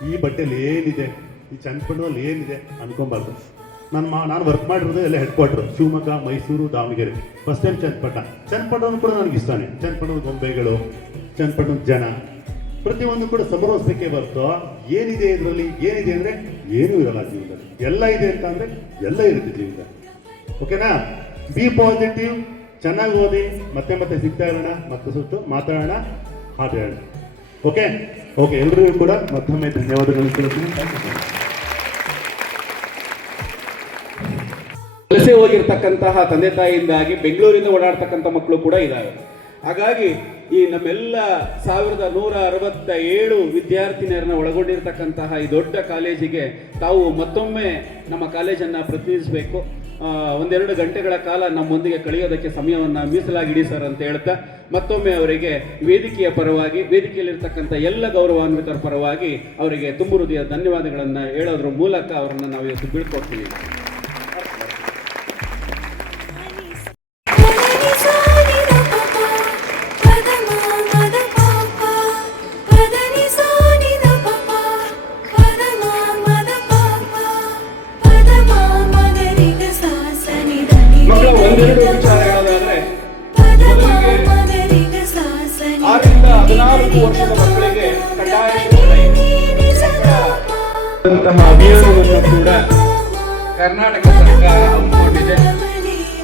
ಈ ಬಟ್ಟೆಯಲ್ಲಿ ಏನಿದೆ, ಈ ಚನ್ನಪಟ್ಟಣದಲ್ಲಿ ಏನಿದೆ ಅನ್ಕೊಬಾರ್ದು. ನಾನು ವರ್ಕ್ ಮಾಡಿರೋದು ಎಲ್ಲ head quarter Shivamogga, Mysuru, Davanagere. First time Channapatna ಕೂಡ ನನಗೆ ಇಷ್ಟನೇ. ಚನ್ನಪಟ್ಟಣದ ಗೊಂಬೆಗಳು, ಚನ್ನಪಟ್ಟಣದ ಜನ, ಪ್ರತಿಯೊಂದು ಕೂಡ ಸಂಭ್ರಮಿಸ್ಬೇಕೇ ಹೊರತು ಏನಿದೆ ಇದರಲ್ಲಿ, ಏನಿದೆ ಅಂದರೆ ಏನೂ ಇರಲ್ಲ ಜೀವನದಲ್ಲಿ. ಎಲ್ಲ ಇದೆ ಅಂತ ಅಂದರೆ ಎಲ್ಲ ಇರುತ್ತೆ ಜೀವನದಲ್ಲಿ. ಓಕೆನಾ? ಬಿ ಪಾಸಿಟಿವ್, ಚೆನ್ನಾಗಿ ಓದಿ, ಮತ್ತೆ ಸಿಗ್ತಾ ಇರೋಣ, ಮತ್ತೆ ಸುತ್ತು ಮಾತಾಡೋಣ, ಹಾಡು ಹೇಳೋಣ. ಓಕೆ, ಎಲ್ರಿಗೂ ಕೂಡ ಮತ್ತೊಮ್ಮೆ ಧನ್ಯವಾದಗಳು ತಿಳಿಸ್ತೀನಿ. ವಲಸೆ ಹೋಗಿರ್ತಕ್ಕಂತಹ ತಂದೆ ತಾಯಿಯಿಂದಾಗಿ ಬೆಂಗಳೂರಿಂದ ಓಡಾಡ್ತಕ್ಕಂಥ ಮಕ್ಕಳು ಕೂಡ ಇದ್ದಾವೆ. ಹಾಗಾಗಿ ಈ ನಮ್ಮೆಲ್ಲ 1167 ವಿದ್ಯಾರ್ಥಿನಿಯರನ್ನ ಒಳಗೊಂಡಿರ್ತಕ್ಕಂತಹ ಈ ದೊಡ್ಡ ಕಾಲೇಜಿಗೆ ತಾವು ಮತ್ತೊಮ್ಮೆ ನಮ್ಮ ಕಾಲೇಜನ್ನು ಪ್ರತಿನಿಧಿಸಬೇಕು. ಒಂದೆರಡು ಗಂಟೆಗಳ ಕಾಲ ನಮ್ಮೊಂದಿಗೆ ಕಳೆಯೋದಕ್ಕೆ ಸಮಯವನ್ನು ಮೀಸಲಾಗಿಡಿ ಸರ್ ಅಂತ ಹೇಳ್ತಾ ಮತ್ತೊಮ್ಮೆ ಅವರಿಗೆ ವೇದಿಕೆಯ ಪರವಾಗಿ, ವೇದಿಕೆಯಲ್ಲಿರ್ತಕ್ಕಂಥ ಎಲ್ಲ ಗೌರವಾನ್ವಿತರ ಪರವಾಗಿ ಅವರಿಗೆ ತುಂಬು ಹೃದಯ ಧನ್ಯವಾದಗಳನ್ನು ಹೇಳೋದ್ರ ಮೂಲಕ ಅವರನ್ನು ನಾವು ಇವತ್ತು ಬೀಳ್ಕೊಡ್ತೀವಿ. ಮಕ್ಕಳ ಒಂದೆರಡು ವಿಚಾರ ಹೇಳೋದಾದ್ರೆ ಅಂತಹ ಅಭಿಯಾನವನ್ನು ಕೂಡ ಕರ್ನಾಟಕ ಸರ್ಕಾರ ಹಮ್ಮಿಕೊಂಡಿದೆ.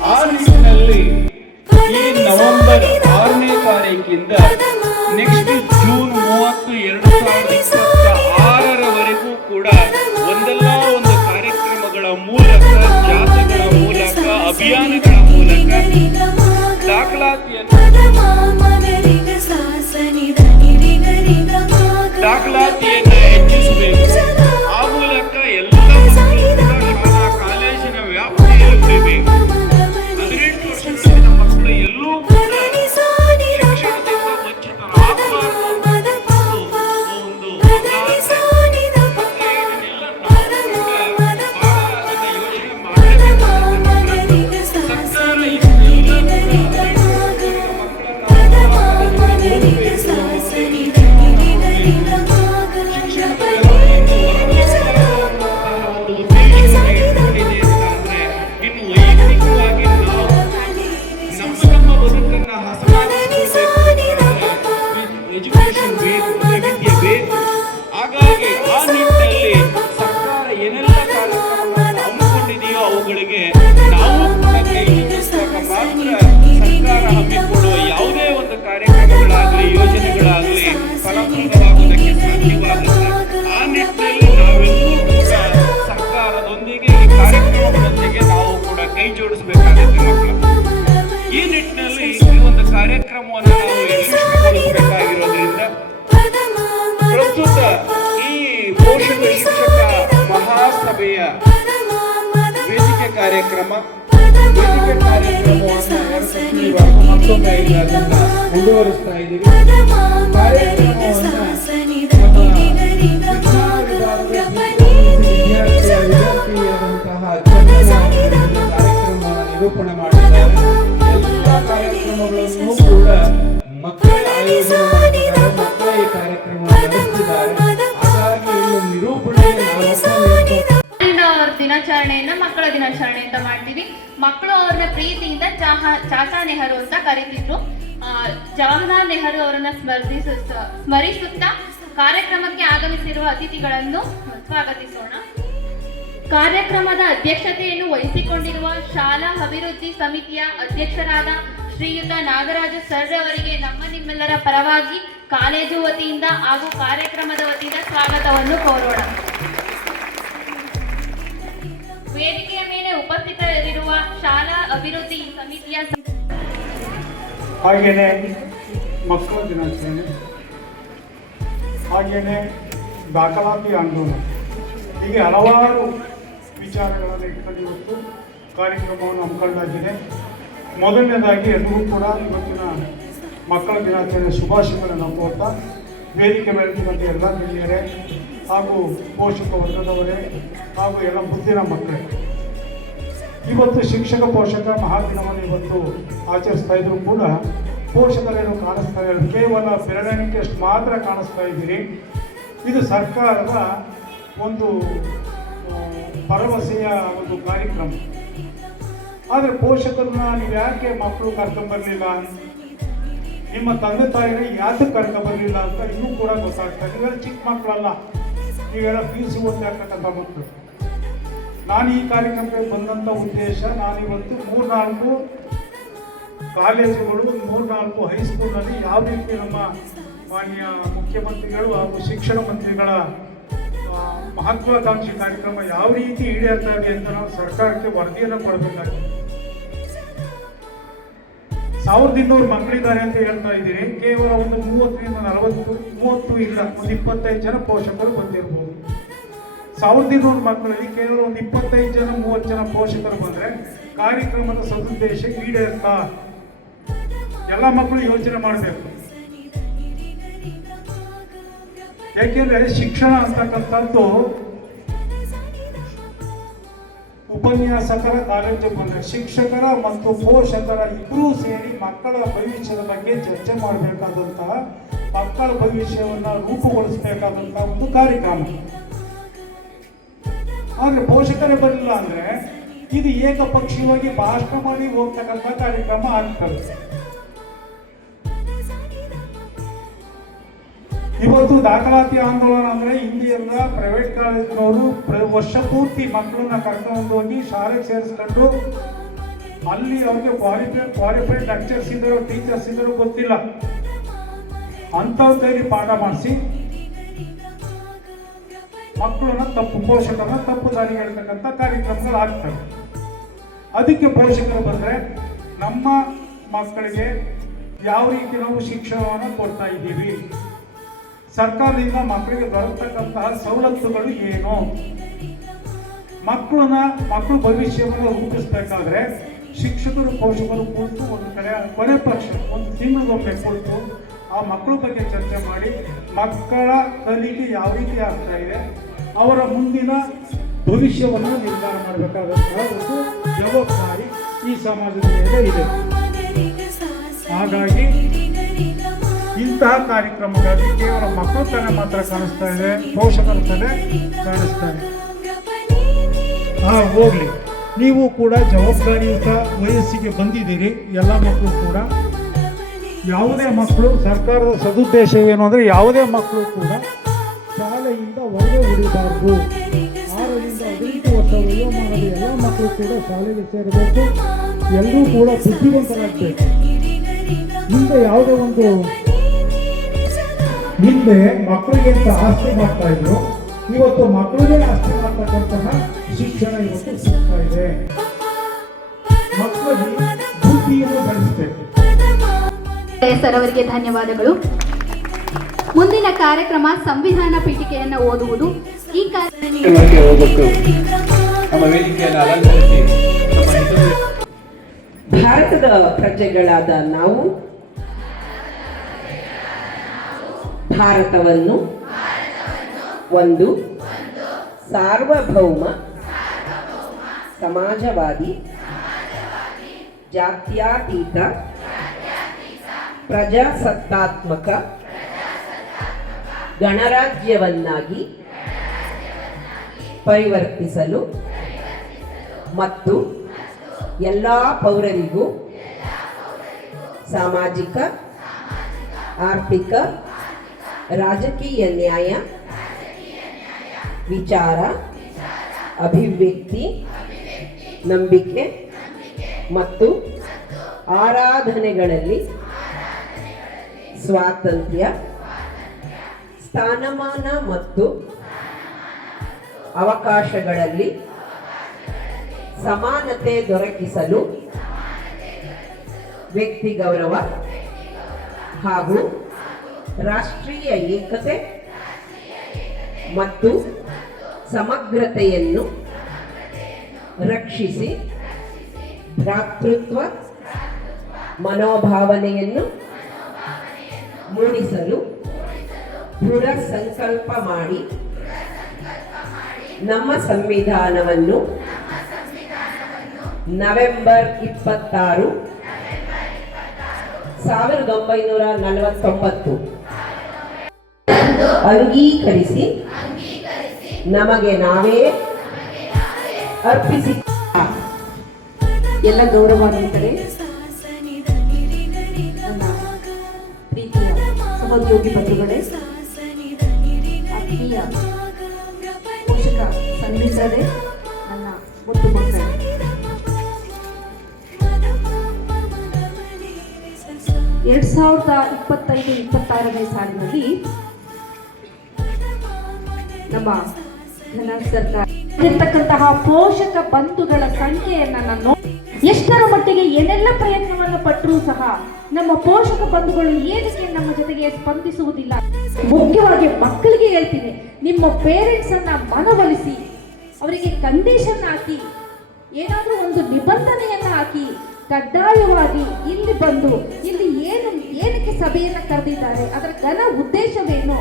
ಆ ನಿಟ್ಟಿನಲ್ಲಿ ಈ ನವೆಂಬರ್ 6ನೇ ತಾರೀಕಿಂದ ನೆಕ್ಸ್ಟ್ ಜೂನ್ 30, 2026ರವರೆಗೂ ಕೂಡ ಒಂದಲ್ಲ ಒಂದು ಕಾರ್ಯಕ್ರಮಗಳ ಮೂಲಕ, ಜಾಥಾಗಳ ಮೂಲಕ, ಅಭಿಯಾನಗಳ ಮೂಲಕ ದಾಖಲಾತಿಯನ್ನು ಹೆಚ್ಚಿಸಬೇಕು. ಆ ಮೂಲಕ ಎಲ್ಲ ಶಾಲಾ ಕಾಲೇಜಿನ ವ್ಯಾಪ್ತಿಯಲ್ಲಿ ಉಳಿಬೇಕು. 18 ವರ್ಷದ ಮಕ್ಕಳು ಎಲ್ಲೂ ಕೂಡ ಶಿಕ್ಷಣದಿಂದ ವಂಚಿತರಾಗಬಾರದು ಒಂದು ಎಜುಕೇಶನ್ ಬೇಕು, ವಿದ್ಯೆ ಬೇಕು. ಹಾಗಾಗಿ ಆ ನಿಟ್ಟಿನಲ್ಲಿ ಸರ್ಕಾರ ಏನೆಲ್ಲ ಕಾರ್ಯಕ್ರಮಗಳನ್ನು ಹಮ್ಮಿಕೊಂಡಿದೆಯೋ ಅವುಗಳಿಗೆ ನಾವು ಕೂಡ ಕೈ ಜೋಡಿಸಿದಾಗ ಮಾತ್ರ ಸರ್ಕಾರ ಹಮ್ಮಿಕೊಡುವ ಯಾವುದೇ ಒಂದು ಕಾರ್ಯಕ್ರಮಗಳಾಗಲಿ, ಯೋಜನೆಗಳಾಗಲಿ ಫಲಪ್ರದವಾಗುವುದಕ್ಕೆ ಸಾಧ್ಯವಾಗುತ್ತೆ. ಆ ನಿಟ್ಟಿನಲ್ಲಿ ನಾವೆಲ್ಲರೂ ಕೂಡ ಸರ್ಕಾರದೊಂದಿಗೆ, ಈ ಕಾರ್ಯಕ್ರಮಗಳೊಂದಿಗೆ ನಾವು ಕೂಡ ಕೈ ಜೋಡಿಸಬೇಕಾಗುತ್ತೆ ಮಕ್ಕಳು. ಈ ನಿಟ್ಟಿನಲ್ಲಿ ಈ ಒಂದು ಕಾರ್ಯಕ್ರಮವನ್ನು ನಾವು ಯಶಸ್ವಿಗೊಳಿಸಬೇಕಾಗಿರೋದ್ರಿಂದ ಪ್ರಸ್ತುತ ಈ ಪೋಷಕ ಶಿಕ್ಷಕ ಮಹಾಸಭೆಯ ವೇದಿಕೆ ಕಾರ್ಯಕ್ರಮವನ್ನು ಮತ್ತೊಮ್ಮೆ ಅದನ್ನ ಮುಂದುವರಿಸ್ತಾ ಇದ್ದೀವಿ. ನಿರೂಪಣೆ ಮಾಡಿದ್ದಾರೆ. ಎಲ್ಲ ಕಾರ್ಯಕ್ರಮಗಳನ್ನು ಕೂಡ ಮಕ್ಕಳೇ ಆಯೋಜನೆ ಮಾಡಿದ್ದಾರೆ, ಮಕ್ಕಳೇ ಈ ಕಾರ್ಯಕ್ರಮವನ್ನು ನಡೆಸಿದ್ದಾರೆ. ಹಾಗಾಗಿ ಇನ್ನು ನಿರೂಪಣೆಗೆ ಅವ್ರ ದಿನಾಚರಣೆಯನ್ನ ಮಕ್ಕಳ ದಿನಾಚರಣೆ ಅಂತ ಮಾಡ್ತೀವಿ. ಮಕ್ಕಳು ಅವ್ರನ್ನ ಪ್ರೀತಿಯಿಂದ ಚಾಚಾ ನೆಹರು ಅಂತ ಕರೀತಿದ್ರು. ಜವಾಹರ್ಲಾಲ್ ನೆಹರು ಅವರನ್ನ ಸ್ಮರಿಸುತ್ತಾ ಕಾರ್ಯಕ್ರಮಕ್ಕೆ ಆಗಮಿಸಿರುವ ಅತಿಥಿಗಳನ್ನು ಸ್ವಾಗತಿಸೋಣ. ಕಾರ್ಯಕ್ರಮದ ಅಧ್ಯಕ್ಷತೆಯನ್ನು ವಹಿಸಿಕೊಂಡಿರುವ ಶಾಲಾ ಅಭಿವೃದ್ಧಿ ಸಮಿತಿಯ ಅಧ್ಯಕ್ಷರಾದ ಶ್ರೀಯುತ ನಾಗರಾಜ ಸರ್ ಅವರಿಗೆ ನಮ್ಮ ನಿಮ್ಮೆಲ್ಲರ ಪರವಾಗಿ ಕಾಲೇಜು ವತಿಯಿಂದ ಹಾಗೂ ಕಾರ್ಯಕ್ರಮದ ವತಿಯಿಂದ ಸ್ವಾಗತವನ್ನು ಕೋರೋಣ. ವೇದಿಕೆಯ ಮೇಲೆ ಉಪಸ್ಥಿತರಿರುವ ಶಾಲಾ ಅಭಿವೃದ್ಧಿ ಸಮಿತಿಯ ಹಾಗೆಯೇ ಮಕ್ಕಳ ದಿನಾಚರಣೆ, ಹಾಗೆಯೇ ದಾಖಲಾತಿ ಆಂದೋಲನ, ಹೀಗೆ ಹಲವಾರು ವಿಚಾರಗಳನ್ನು ಇಟ್ಕೊಂಡು ಇವತ್ತು ಕಾರ್ಯಕ್ರಮವನ್ನು ಹಮ್ಮಿಕೊಳ್ಳಲಾಗಿದೆ. ಮೊದಲನೇದಾಗಿ ಎಲ್ಲರೂ ಕೂಡ ಇವತ್ತಿನ ಮಕ್ಕಳ ದಿನಾಚರಣೆ ಶುಭಾಶಯಗಳನ್ನು ಕೋರ್ತಾ ವೇದಿಕೆ ಮೇಲಿರುವಂಥ ಎಲ್ಲ ಹಿರಿಯರೇ ಹಾಗೂ ಪೋಷಕ ವರ್ಗದವರೇ ಹಾಗೂ ಎಲ್ಲ ಮುದ್ದಿನ ಮಕ್ಕಳೇ, ಇವತ್ತು ಶಿಕ್ಷಕ ಪೋಷಕ ಮಹಾದಿನವನ್ನು ಇವತ್ತು ಆಚರಿಸ್ತಾ ಇದ್ರು ಕೂಡ ಪೋಷಕರೇನು ಕಾಣಿಸ್ತಾ ಇಲ್ಲ, ಕೇವಲ ಬೆರಳೆಣಿಕೆಯಷ್ಟು ಮಾತ್ರ ಕಾಣಿಸ್ತಾ ಇದ್ದೀರಿ. ಇದು ಸರ್ಕಾರದ ಒಂದು ಭರವಸೆಯ ಒಂದು ಕಾರ್ಯಕ್ರಮ. ಆದರೆ ಪೋಷಕರನ್ನ ನೀವು ಯಾಕೆ ಮಕ್ಕಳು ಕರ್ಕೊಂಬರ್ಲಿಲ್ಲ, ನಿಮ್ಮ ತಂದೆ ತಾಯಿನ ಯಾತಕ್ಕೆ ಕರ್ಕೊಂಬರ್ಲಿಲ್ಲ ಅಂತ ಇನ್ನೂ ಕೂಡ ಗೊತ್ತಾಗ್ತದೆ. ನೀವೆಲ್ಲ ಚಿಕ್ಕ ಮಕ್ಕಳಲ್ಲ, ನೀವೆಲ್ಲ PUC ಓದ್ತಕ್ಕಂಥ ಮಕ್ಕಳು. ನಾನು ಈ ಕಾರ್ಯಕ್ರಮಕ್ಕೆ ಬಂದಂಥ ಉದ್ದೇಶ, ನಾನಿವತ್ತು 3-4 ಕಾಲೇಜುಗಳು, 3-4 ಹೈಸ್ಕೂಲ್ನಲ್ಲಿ ಯಾವ ರೀತಿ ನಮ್ಮ ಮಾನ್ಯ ಮುಖ್ಯಮಂತ್ರಿಗಳು ಹಾಗೂ ಶಿಕ್ಷಣ ಮಂತ್ರಿಗಳ ಮಹತ್ವಾಕಾಂಕ್ಷಿ ಕಾರ್ಯಕ್ರಮ ಯಾವ ರೀತಿ ಈಡೇರ್ತಾ ಇದೆ ಅಂತ ನಾವು ಸರ್ಕಾರಕ್ಕೆ ವರದಿಯನ್ನು ಕೊಡಬೇಕಾಗಿದೆ. 1200 ಮಕ್ಕಳಿದ್ದಾರೆ ಅಂತ ಹೇಳ್ತಾ ಇದ್ದೀರಿ, ಕೇವಲ ಒಂದು 30 ಇಲ್ಲ, ಒಂದು 25 ಜನ ಪೋಷಕರು ಬಂದಿರ್ಬೋದು. 1200 ಮಕ್ಕಳಲ್ಲಿ ಕೇವಲ ಒಂದು 25 ಜನ 30 ಜನ ಪೋಷಕರು ಬಂದರೆ ಕಾರ್ಯಕ್ರಮದ ಸದುದ್ದೇಶ ಈಡೇರ್ತಾ? ಎಲ್ಲ ಮಕ್ಕಳು ಯೋಚನೆ ಮಾಡಬೇಕು. ಯಾಕೆಂದ್ರೆ ಶಿಕ್ಷಣ ಅಂತಕ್ಕಂಥದ್ದು ಉಪನ್ಯಾಸಕರ ಕಾಲೇಜು ಬಂದರೆ ಶಿಕ್ಷಕರ ಮತ್ತು ಪೋಷಕರ ಇಬ್ಬರೂ ಸೇರಿ ಮಕ್ಕಳ ಭವಿಷ್ಯದ ಬಗ್ಗೆ ಚರ್ಚೆ ಮಾಡಬೇಕಾದಂತಹ, ಮಕ್ಕಳ ಭವಿಷ್ಯವನ್ನು ರೂಪುಗೊಳಿಸಬೇಕಾದಂತಹ ಒಂದು ಕಾರ್ಯಕ್ರಮ. ಆದರೆ ಪೋಷಕರೇ ಬರಲಿಲ್ಲ ಅಂದರೆ ಇದು ಏಕಪಕ್ಷೀಯವಾಗಿ ಭಾಷಣ ಮಾಡಿ ಹೋಗ್ತಕ್ಕಂಥ ಕಾರ್ಯಕ್ರಮ ಆಗ್ತದೆ. ಇವತ್ತು ದಾಖಲಾತಿ ಆಂದೋಲನ ಅಂದರೆ ಹಿಂದೆ ಎಲ್ಲ ಪ್ರೈವೇಟ್ ಕಾಲೇಜಿನವರು ವರ್ಷ ಪೂರ್ತಿ ಮಕ್ಕಳನ್ನ ಕರ್ಕೊಂಡು ಹೋಗಿ ಶಾಲೆಗೆ ಸೇರಿಸ್ಕೊಂಡು ಅಲ್ಲಿ ಅವ್ರಿಗೆ ಕ್ವಾಲಿಫೈಡ್ ಲೆಕ್ಚರ್ಸ್ ಇದ್ದರು, ಟೀಚರ್ಸ್ ಇದ್ದರು ಗೊತ್ತಿಲ್ಲ, ಅಂಥವ್ರ ಕೈಲಿ ಪಾಠ ಮಾಡಿಸಿ ಮಕ್ಕಳನ್ನ ಪೋಷಕರನ್ನ ತಪ್ಪು ದಾರಿಗೆ ಹೇಳ್ತಕ್ಕಂಥ ಕಾರ್ಯಕ್ರಮಗಳು ಆಗ್ತವೆ. ಅದಕ್ಕೆ ಪೋಷಕರು ಬಂದರೆ ನಮ್ಮ ಮಕ್ಕಳಿಗೆ ಯಾವ ರೀತಿ ನಾವು ಶಿಕ್ಷಣವನ್ನು ಕೊಡ್ತಾ ಇದ್ದೀವಿ, ಸರ್ಕಾರದಿಂದ ಮಕ್ಕಳಿಗೆ ಬರತಕ್ಕಂತಹ ಸವಲತ್ತುಗಳು ಏನು, ಮಕ್ಕಳ ಭವಿಷ್ಯವನ್ನು ರೂಪಿಸಬೇಕಾದ್ರೆ ಶಿಕ್ಷಕರು ಪೋಷಕರು ಕುಳಿತು ಒಂದು ಕಡೆ ಕೊನೆ ಪಕ್ಷ ಒಂದು ತಿಂಗಳಿಗೊಮ್ಮೆ ಕುಳಿತು ಆ ಮಕ್ಕಳ ಬಗ್ಗೆ ಚರ್ಚೆ ಮಾಡಿ ಮಕ್ಕಳ ಕಲಿಕೆ ಯಾವ ರೀತಿ ಆಗ್ತಾ ಇದೆ, ಅವರ ಮುಂದಿನ ಭವಿಷ್ಯವನ್ನು ನಿರ್ಧಾರ ಮಾಡಬೇಕಾದಂತಹ ಒಂದು ಜವಾಬ್ದಾರಿ ಈ ಸಮಾಜದ ಮೇಲೆ ಇದೆ. ಹಾಗಾಗಿ ಇಂತಹ ಕಾರ್ಯಕ್ರಮಗಳಲ್ಲಿ ಕೇವಲ ಮಕ್ಕಳ ತಲೆ ಮಾತ್ರ ಕಾಣಿಸ್ತಾ ಇದೆ, ಪೋಷಕರ ತಲೆ ಕಾಣಿಸ್ತಾ ಇದೆ. ಹೋಗ್ಲಿ, ನೀವು ಕೂಡ ಜವಾಬ್ದಾರಿಯುತ ವಯಸ್ಸಿಗೆ ಬಂದಿದ್ದೀರಿ. ಎಲ್ಲ ಮಕ್ಕಳು ಕೂಡ, ಯಾವುದೇ ಮಕ್ಕಳು, ಸರ್ಕಾರದ ಸದುದ್ದೇಶ ಏನು ಅಂದರೆ ಯಾವುದೇ ಮಕ್ಕಳು ಕೂಡ ಶಾಲೆಯಿಂದ ಹೊರಗೆ ಉಳಿಬಾರ್ದು. 6 ರಿಂದ 18 ವರ್ಷ ವಯೋಮಾನದ ಎಲ್ಲ ಮಕ್ಕಳು ಕೂಡ ಶಾಲೆಗೆ ಸೇರಬೇಕು. ಎಲ್ಲರೂ ಕೂಡ ಬುದ್ಧಿವಂತರಾಗಬೇಕು. ಹಿಂದೆ ಮಕ್ಕಳಿಗೆ ಅಂತ ಆಸ್ತಿ ಮಾಡ್ತಾ ಇದ್ರು, ಇವತ್ತು ಮಕ್ಕಳಿಗೆ ಆಸ್ತಿ ಮಾಡ್ತಕ್ಕಂತಹ ಶಿಕ್ಷಣ ಇವತ್ತು ಸಿಗ್ತಾ ಇದೆ. ಮಕ್ಕಳಿಗೆ ಬುದ್ಧಿಯನ್ನು ಬೆಳೆಸಬೇಕು. ಸರ್ ಅವರಿಗೆ ಧನ್ಯವಾದಗಳು. ಮುಂದಿನ ಕಾರ್ಯಕ್ರಮ ಸಂವಿಧಾನ ಪೀಠಿಕೆಯನ್ನು ಓದುವುದು. ಈ ನಮ್ಮ ವೇದಿಕೆಯನ್ನು ಅಲಂಕರಿಸಿ ಭಾರತದ ಪ್ರಜೆಗಳಾದ ನಾವು ಭಾರತವನ್ನು ಒಂದು ಸಾರ್ವಭೌಮ ಸಮಾಜವಾದಿ ಜಾತ್ಯತೀತ ಪ್ರಜಾಸತ್ತಾತ್ಮಕ ಗಣರಾಜ್ಯವನ್ನಾಗಿ ಪರಿವರ್ತಿಸಲು ಮತ್ತು ಎಲ್ಲ ಪೌರರಿಗೂ ಸಾಮಾಜಿಕ, ಆರ್ಥಿಕ, ರಾಜಕೀಯ ನ್ಯಾಯ, ವಿಚಾರ, ಅಭಿವ್ಯಕ್ತಿ, ನಂಬಿಕೆ ಮತ್ತು ಆರಾಧನೆಗಳಲ್ಲಿ ಸ್ವಾತಂತ್ರ್ಯ, ಸ್ಥಾನಮಾನ ಮತ್ತು ಅವಕಾಶಗಳಲ್ಲಿ ಸಮಾನತೆ ದೊರಕಿಸಲು ವ್ಯಕ್ತಿ ಗೌರವ ಹಾಗೂ ರಾಷ್ಟ್ರೀಯ ಏಕತೆ ಮತ್ತು ಸಮಗ್ರತೆಯನ್ನು ರಕ್ಷಿಸಿ ಭ್ರಾತೃತ್ವ ಮನೋಭಾವನೆಯನ್ನು ಮೂಡಿಸಲು ದೃಢ ಸಂಕಲ್ಪ ಮಾಡಿ ನಮ್ಮ ಸಂವಿಧಾನವನ್ನು ನವೆಂಬರ್ 26, 1949 ಅಂಗೀಕರಿಸಿ ನಮಗೆ ನಾವೇ ಅರ್ಪಿಸಿ ಎಲ್ಲ ಗೌರವಾನ್ವಿತರೆ, ನನ್ನ ಪ್ರೀತಿಯ ಸಹೋದ್ಯೋಗಿ ಬಂಧುಗಳೇ, ಆತ್ಮೀಯ ಪೋಷಕ ಸನ್ನಿಹಿತರೇ, ನನ್ನ ಮುದ್ದು ಮಕ್ಕಳೇ, 2025-26ನೇ ಸಾಲಿನಲ್ಲಿ ನಮ್ಮ ಘನ ಸರ್ಕಾರ ಇರತಕ್ಕಂತಹ ಪೋಷಕ ಬಂಧುಗಳ ಸಂಖ್ಯೆಯನ್ನು ನಾನು ಎಷ್ಟರ ಮಟ್ಟಿಗೆ ಏನೆಲ್ಲ ಪ್ರಯತ್ನವನ್ನು ಪಟ್ಟರೂ ಸಹ ನಮ್ಮ ಪೋಷಕ ಬಂಧುಗಳು ಏನಕ್ಕೆ ನಮ್ಮ ಜೊತೆಗೆ ಸ್ಪಂದಿಸುವುದಿಲ್ಲ. ಮುಖ್ಯವಾಗಿ ಮಕ್ಕಳಿಗೆ ಹೇಳ್ತೀನಿ, ನಿಮ್ಮ ಪೇರೆಂಟ್ಸ್ ಅನ್ನ ಮನವೊಲಿಸಿ ಅವರಿಗೆ ಕಂಡೀಷನ್ ಹಾಕಿ, ಏನಾದರೂ ಒಂದು ನಿಬಂಧನೆಯನ್ನ ಹಾಕಿ, ಕಡ್ಡಾಯವಾಗಿ ಇಲ್ಲಿ ಬಂದು ಇಲ್ಲಿ ಏನಕ್ಕೆ ಸಭೆಯನ್ನು ಕರೆದಿದ್ದಾರೆ, ಅದರ ಘನ ಉದ್ದೇಶವೇನು,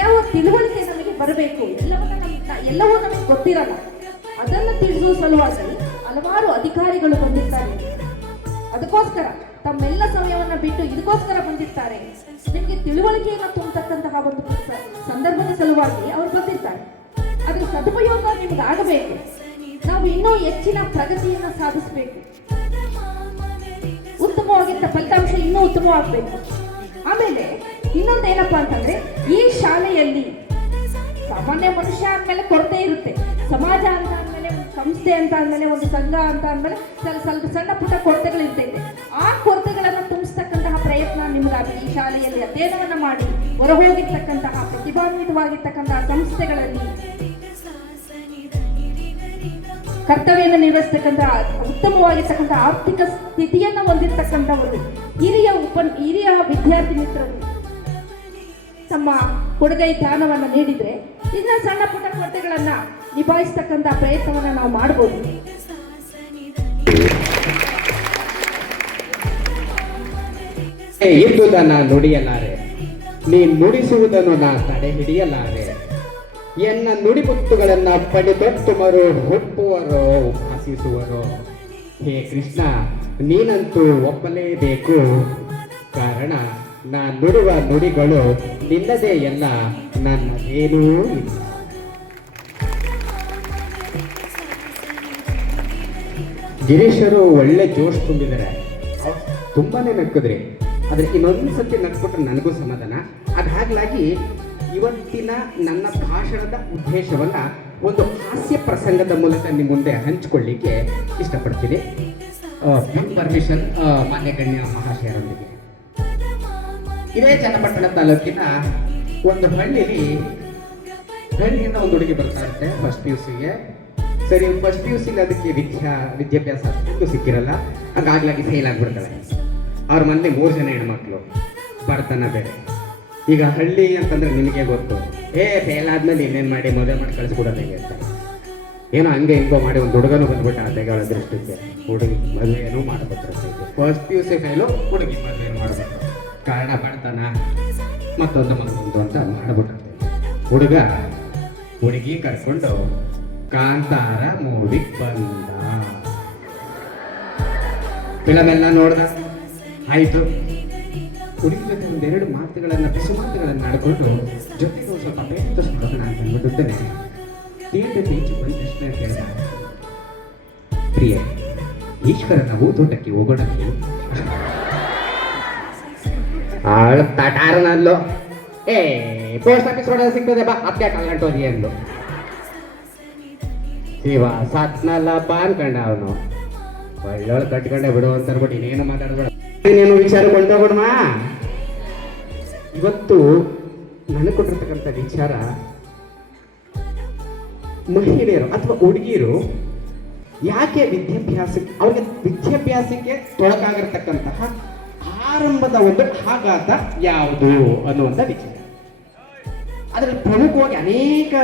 ಯಾವ ತಿಳುವಳಿಕೆ ನಮಗೆ ಬರಬೇಕು, ಎಲ್ಲವೂ ನಮಗೆ ಗೊತ್ತಿರಲ್ಲ. ಅದನ್ನು ತಿಳಿಸುವ ಸಲುವಾಗಿ ಹಲವಾರು ಅಧಿಕಾರಿಗಳು ಬಂದಿರ್ತಾರೆ. ಅದಕ್ಕೋಸ್ಕರ ತಮ್ಮೆಲ್ಲ ಸಮಯವನ್ನು ಬಿಟ್ಟು ಇದಕ್ಕೋಸ್ಕರ ಬಂದಿರ್ತಾರೆ. ನಿಮಗೆ ತಿಳುವಳಿಕೆಯನ್ನು ತುಂಬತಕ್ಕಂತಹ ಒಂದು ಸಂದರ್ಭದ ಸಲುವಾಗಿ ಅವರು ಬಂದಿರ್ತಾರೆ. ಅದರ ಸದುಪಯೋಗ ನಿಮ್ಗೆ ಆಗಬೇಕು. ನಾವು ಇನ್ನೂ ಹೆಚ್ಚಿನ ಪ್ರಗತಿಯನ್ನು ಸಾಧಿಸಬೇಕು. ಉತ್ತಮವಾಗಿದ್ದ ಫಲಿತಾಂಶ ಇನ್ನೂ ಉತ್ತಮವಾಗಬೇಕು. ಆಮೇಲೆ ಇನ್ನೊಂದು ಏನಪ್ಪಾ ಅಂತಂದ್ರೆ, ಈ ಶಾಲೆಯಲ್ಲಿ ಸಾಮಾನ್ಯ ಮನುಷ್ಯ ಅಂದಮೇಲೆ ಕೊರತೆ ಇರುತ್ತೆ, ಸಮಾಜ ಅಂತ ಅಂದಮೇಲೆ ಒಂದು ಸಂಸ್ಥೆ ಅಂತ ಅಂದಮೇಲೆ ಒಂದು ಸಂಘ ಅಂತ ಅಂದಮೇಲೆ ಸ್ವಲ್ಪ ಸಣ್ಣ ಪುಟ್ಟ ಕೊರತೆಗಳು ಇರ್ತೈತೆ. ಆ ಕೊರತೆಗಳನ್ನು ತುಂಬಿಸ್ತಕ್ಕಂತಹ ಪ್ರಯತ್ನ ನಿಮಗಾಗಲಿ, ಈ ಶಾಲೆಯಲ್ಲಿ ಅಧ್ಯಯನವನ್ನು ಮಾಡಿ ಹೊರಹೋಗಿರ್ತಕ್ಕಂತಹ ಪ್ರತಿಭಾನ್ವಿತವಾಗಿರ್ತಕ್ಕಂತಹ ಸಂಸ್ಥೆಗಳಲ್ಲಿ ಕರ್ತವ್ಯವನ್ನು ನಿರ್ವಹಿಸ್ತಕ್ಕಂತಹ ಉತ್ತಮವಾಗಿರ್ತಕ್ಕಂಥ ಆರ್ಥಿಕ ಸ್ಥಿತಿಯನ್ನು ಹೊಂದಿರತಕ್ಕಂಥವರು ಹಿರಿಯ ವಿದ್ಯಾರ್ಥಿ ಮಿತ್ರರು ತಮ್ಮ ಕೊಡುಗೈ ದಾನವನ್ನು ನೀಡಿದರೆ ಇನ್ನು ಸಣ್ಣ ಪುಟ್ಟ ಕೊರತೆಗಳನ್ನು ನಿಭಾಯಿಸ್ತಕ್ಕಂಥ ಪ್ರಯತ್ನವನ್ನು ನಾವು ಮಾಡ್ಬೋದು. ಇದ್ದುದನ್ನ ನುಡಿಯಲಾರೆ, ನೀ ನುಡಿಸುವುದನ್ನು ನಾ ತಡೆ ಹಿಡಿಯಲಾರೆ. ಎನ್ನ ನುಡಿಮುತ್ತುಗಳನ್ನ ಪಡೆದೊಟ್ಟು ಮರು ಹುಟ್ಟುವರೋ ಭಾಸಿಸುವರೋ. ಹೇ ಕೃಷ್ಣ, ನೀನಂತೂ ಒಪ್ಪಲೇಬೇಕು. ಕಾರಣ ನಾ ನುಡುವ ನುಡಿಗಳು ನಿನ್ನದೇ ಎಲ್ಲ, ನನ್ನದೇನೂ ಇಲ್ಲ. ಗಿರೀಶರು ಒಳ್ಳೆ ಜೋಶ್ ತುಂಬಿದ್ದಾರೆ, ತುಂಬಾನೇ ನಕ್ಕಿದ್ರಿ. ಆದ್ರೆ ಇನ್ನೊಂದು ಸತಿ ನಕ್ಬಿಟ್ರೆ ನನಗೂ ಸಮಾಧಾನ. ಅದಾಗ್ಲಾಗಿ ಇವತ್ತಿನ ನನ್ನ ಭಾಷಣದ ಉದ್ದೇಶವನ್ನ ಒಂದು ಹಾಸ್ಯ ಪ್ರಸಂಗದ ಮೂಲಕ ನಿಮ್ಮ ಮುಂದೆ ಹಂಚಿಕೊಳ್ಳಿಕ್ಕೆ ಇಷ್ಟಪಡ್ತೀನಿ. ಪರ್ಮಿಷನ್ ಮಾನ್ಯ ಗಣ್ಯ ಮಹಾಶಯರೊಂದಿಗೆ. ಇದೇ ಚನ್ನಪಟ್ಟಣ ತಾಲೂಕಿನ ಒಂದು ಹಳ್ಳಿಲಿ ಹಳ್ಳಿಯಿಂದ ಒಂದು ಹುಡುಗಿ ಬರ್ತಾ ಇರುತ್ತೆ ಫಸ್ಟ್ PUCಗೆ. ಸರಿ, ಫಸ್ಟ್ PUCಲಿ ಅದಕ್ಕೆ ವಿದ್ಯಾಭ್ಯಾಸ ಅಷ್ಟು ಸಿಕ್ಕಿರಲ್ಲ, ಹಂಗಾಗ್ಲಾಗಿ ಫೇಲ್ ಆಗ್ಬಿಡ್ತಾಳೆ. ಅವ್ರ ಮನೇಲಿ 3 ಜನ ಹೆಣ್ಮಕ್ಳು, ಬಡತನ ಬೇರೆ. ಈಗ ಹಳ್ಳಿ ಅಂತಂದ್ರೆ ನಿಮಗೆ ಗೊತ್ತು, ಫೇಲ್ ಆದ್ಮೇಲೆ ಇನ್ನೇನು ಮಾಡಿ ಮದುವೆ ಮಾಡಿ ಕಳಿಸ್ಕೊಡೋದು ಹೇಗೆ ಅಂತ. ಏನೋ ಹಂಗೆ ಹಿಂಗೋ ಮಾಡಿ ಒಂದು ಹುಡುಗನೂ ಬಂದ್ಬಿಟ್ಟ ತೆಗಳ ದೃಷ್ಟಿಗೆ. ಹುಡುಗಿ ಮದುವೆನೂ ಮಾಡ್ಕೊತಾರೆ. ಫಸ್ಟ್ PUC ಫೇಲು, ಹುಡುಗಿ ಮದುವೆ ಮಾಡ್ಬೇಕು. ಕಾರಣ ಬಡತನ, ಮತ್ತೊಂದು ಅಂತ ಮಾಡ್ಬಿಟ್ಟ. ಹುಡುಗ ಹುಡುಗಿ ಕರ್ಕೊಂಡು ಕಾಂತಾರ ಮೂವಿಗೆ ಬಂದ. ಫಿಲಮ್ ಎಲ್ಲ ನೋಡ್ದ, ಆಯ್ತು. ಹುಡುಗಿ ಜೊತೆ ಒಂದೆರಡು ಮಾತುಗಳನ್ನ ಬಿಸಿ ಮಾತುಗಳನ್ನು ಆಡ್ಕೊಂಡು ಜೊತೆಗೆ ಒಂದು ಸ್ವಲ್ಪ ಬೇರೆ ಮಾಡೋಣ ಅಂತ ಅಂದ್ಬಿಟ್ಟಿದ್ದೇನೆ. ಥಿಯೇಟರ್ ಈಚೆ ಬಂದ ತಕ್ಷಣ ಕೇಳಿದ, ಪ್ರಿಯ, ಈಶ್ವರನ ಊತೋಟಕ್ಕೆ ಹೋಗೋಣ. ತಟಾರನಲ್ಲೋ ಪೋಸ್ಟ್ ಆಫೀಸ್ ರೋಡ್ ಸಿಗ್ತದೆ ಬಾ, ಅದಕ್ಕೆ ಕಲ್ಗಂಟೋದಿ ಅಂದು. ಶಿವ ಸತ್ನಲ್ಲಪ್ಪ ಅನ್ಕೊಂಡ ಅವನು. ಒಳ್ಳೊಳ್ಳೆ ಕಟ್ಕೊಂಡೆ ಬಿಡು ಅಂತ ಅನ್ಬಿಟ್ಟು ಇನ್ನೇನು ಮಾತಾಡ್ಬೇಡ, ನೀನು ವಿಚಾರ ಕೊಂಡೋಗ್ಬಿಡ್ಮ. ಇವತ್ತು ನನಗೆ ಕೊಟ್ಟಿರ್ತಕ್ಕಂಥ ವಿಚಾರ, ಮಹಿಳೆಯರು ಅಥವಾ ಹುಡುಗಿಯರು ಯಾಕೆ ಅವ್ರಿಗೆ ವಿದ್ಯಾಭ್ಯಾಸಕ್ಕೆ ತೊಡಕಾಗಿರ್ತಕ್ಕಂತಹ ಆರಂಭದ ಒಂದು ಆಘಾತ ಯಾವುದು ಅನ್ನುವಂಥ ವಿಚಾರ. ಅದರಲ್ಲಿ ಪ್ರಮುಖವಾಗಿ ಅನೇಕ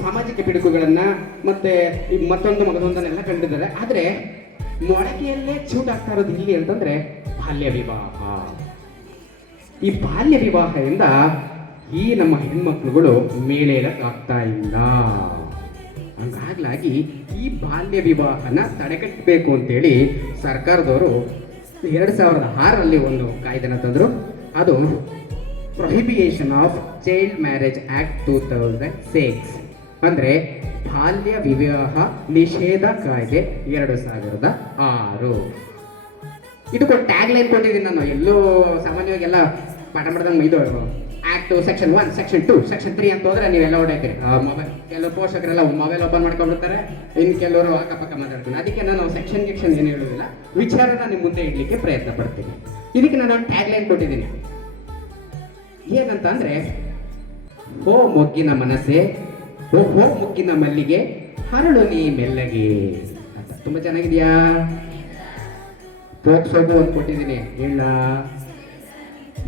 ಸಾಮಾಜಿಕ ಪಿಡುಗುಗಳನ್ನ ಮತ್ತೆ ಮಗದೊಂದನ್ನೆಲ್ಲ ಕಂಡಿದ್ದಾರೆ. ಆದರೆ ಮೊಳಕೆಯಲ್ಲೇ ಚೂಟ್ ಆಗ್ತಾ ಇರೋದು ಇಲ್ಲಿ ಅಂತಂದ್ರೆ ಬಾಲ್ಯ ವಿವಾಹ. ಈ ಬಾಲ್ಯ ವಿವಾಹದಿಂದ ಈ ನಮ್ಮ ಹೆಣ್ಮಕ್ಳುಗಳು ಮೇಲೇಳಕ್ಕಾಗ್ತಾ ಇಲ್ಲ. ಹಂಗಾಗ್ಲಾಗಿ ಈ ಬಾಲ್ಯ ವಿವಾಹನ ತಡೆಗಟ್ಟಬೇಕು ಅಂತೇಳಿ ಸರ್ಕಾರದವರು 2006ರಲ್ಲಿ ಒಂದು ಕಾಯ್ದೆನ ತಂದರು. ಅದು prohibition of child marriage act 2006, ಅಂದ್ರೆ ಬಾಲ್ಯ ವಿವಾಹ ನಿಷೇಧ ಕಾಯ್ದೆ 2006. ಇದಕ್ಕೊಂದು ಟ್ಯಾಗ್ ಲೈನ್ ಕೊಟ್ಟಿದ್ದೀನಿ ನಾನು. ಎಲ್ಲೋ ಸಾಮಾನ್ಯವಾಗಿ ಎಲ್ಲ ಪಾಠ ಮಾಡಿದಂಗೆ ಇದು ಆಕ್ಟ್ ಸೆಕ್ಷನ್ 1, ಸೆಕ್ಷನ್ 2, ಸೆಕ್ಷನ್ 3 ಅಂತ ಹೋದ್ರೆ ನೀವೆಲ್ಲ ಓಡಾಡ್ತೀರಿ. ಮೊಬೈಲ್ ಕೆಲವರು ಪೋಷಕರೆಲ್ಲ ಮೊಬೈಲ್ ಓಪನ್ ಮಾಡ್ಕೊಂಡ್ಬಿಡ್ತಾರೆ, ಇನ್ನು ಕೆಲವರು ಅಕ್ಕಪಕ್ಕ ಮಾತಾಡ್ತಾರೆ. ಅದಕ್ಕೆ ನಾನು ಸೆಕ್ಷನ್ ಏನು ಹೇಳೋದಿಲ್ಲ, ವಿಚಾರನ ನಿಮ್ಮ ಮುಂದೆ ಇಡ್ಲಿಕ್ಕೆ ಪ್ರಯತ್ನ ಪಡ್ತೀನಿ. ಇದಕ್ಕೆ ನಾನು ಟ್ಯಾಗ್ ಲೈನ್ ಕೊಟ್ಟಿದ್ದೀನಿ. ಏನಂತ ಅಂದ್ರೆ, ಹೋ ಮೊಗ್ಗಿನ ಮನಸ್ಸೆ, ಹೋ ಮುಗ್ಗಿನ ಮಲ್ಲಿಗೆ, ಹರಳು ನೀ ಮೆಲ್ಲಗೆ ಅಂತ. ತುಂಬಾ ಚೆನ್ನಾಗಿದ್ಯಾ? ಪೋಕ್ಸೋದು ಅಂತ ಕೊಟ್ಟಿದ್ದೀನಿ, ಇಲ್ಲ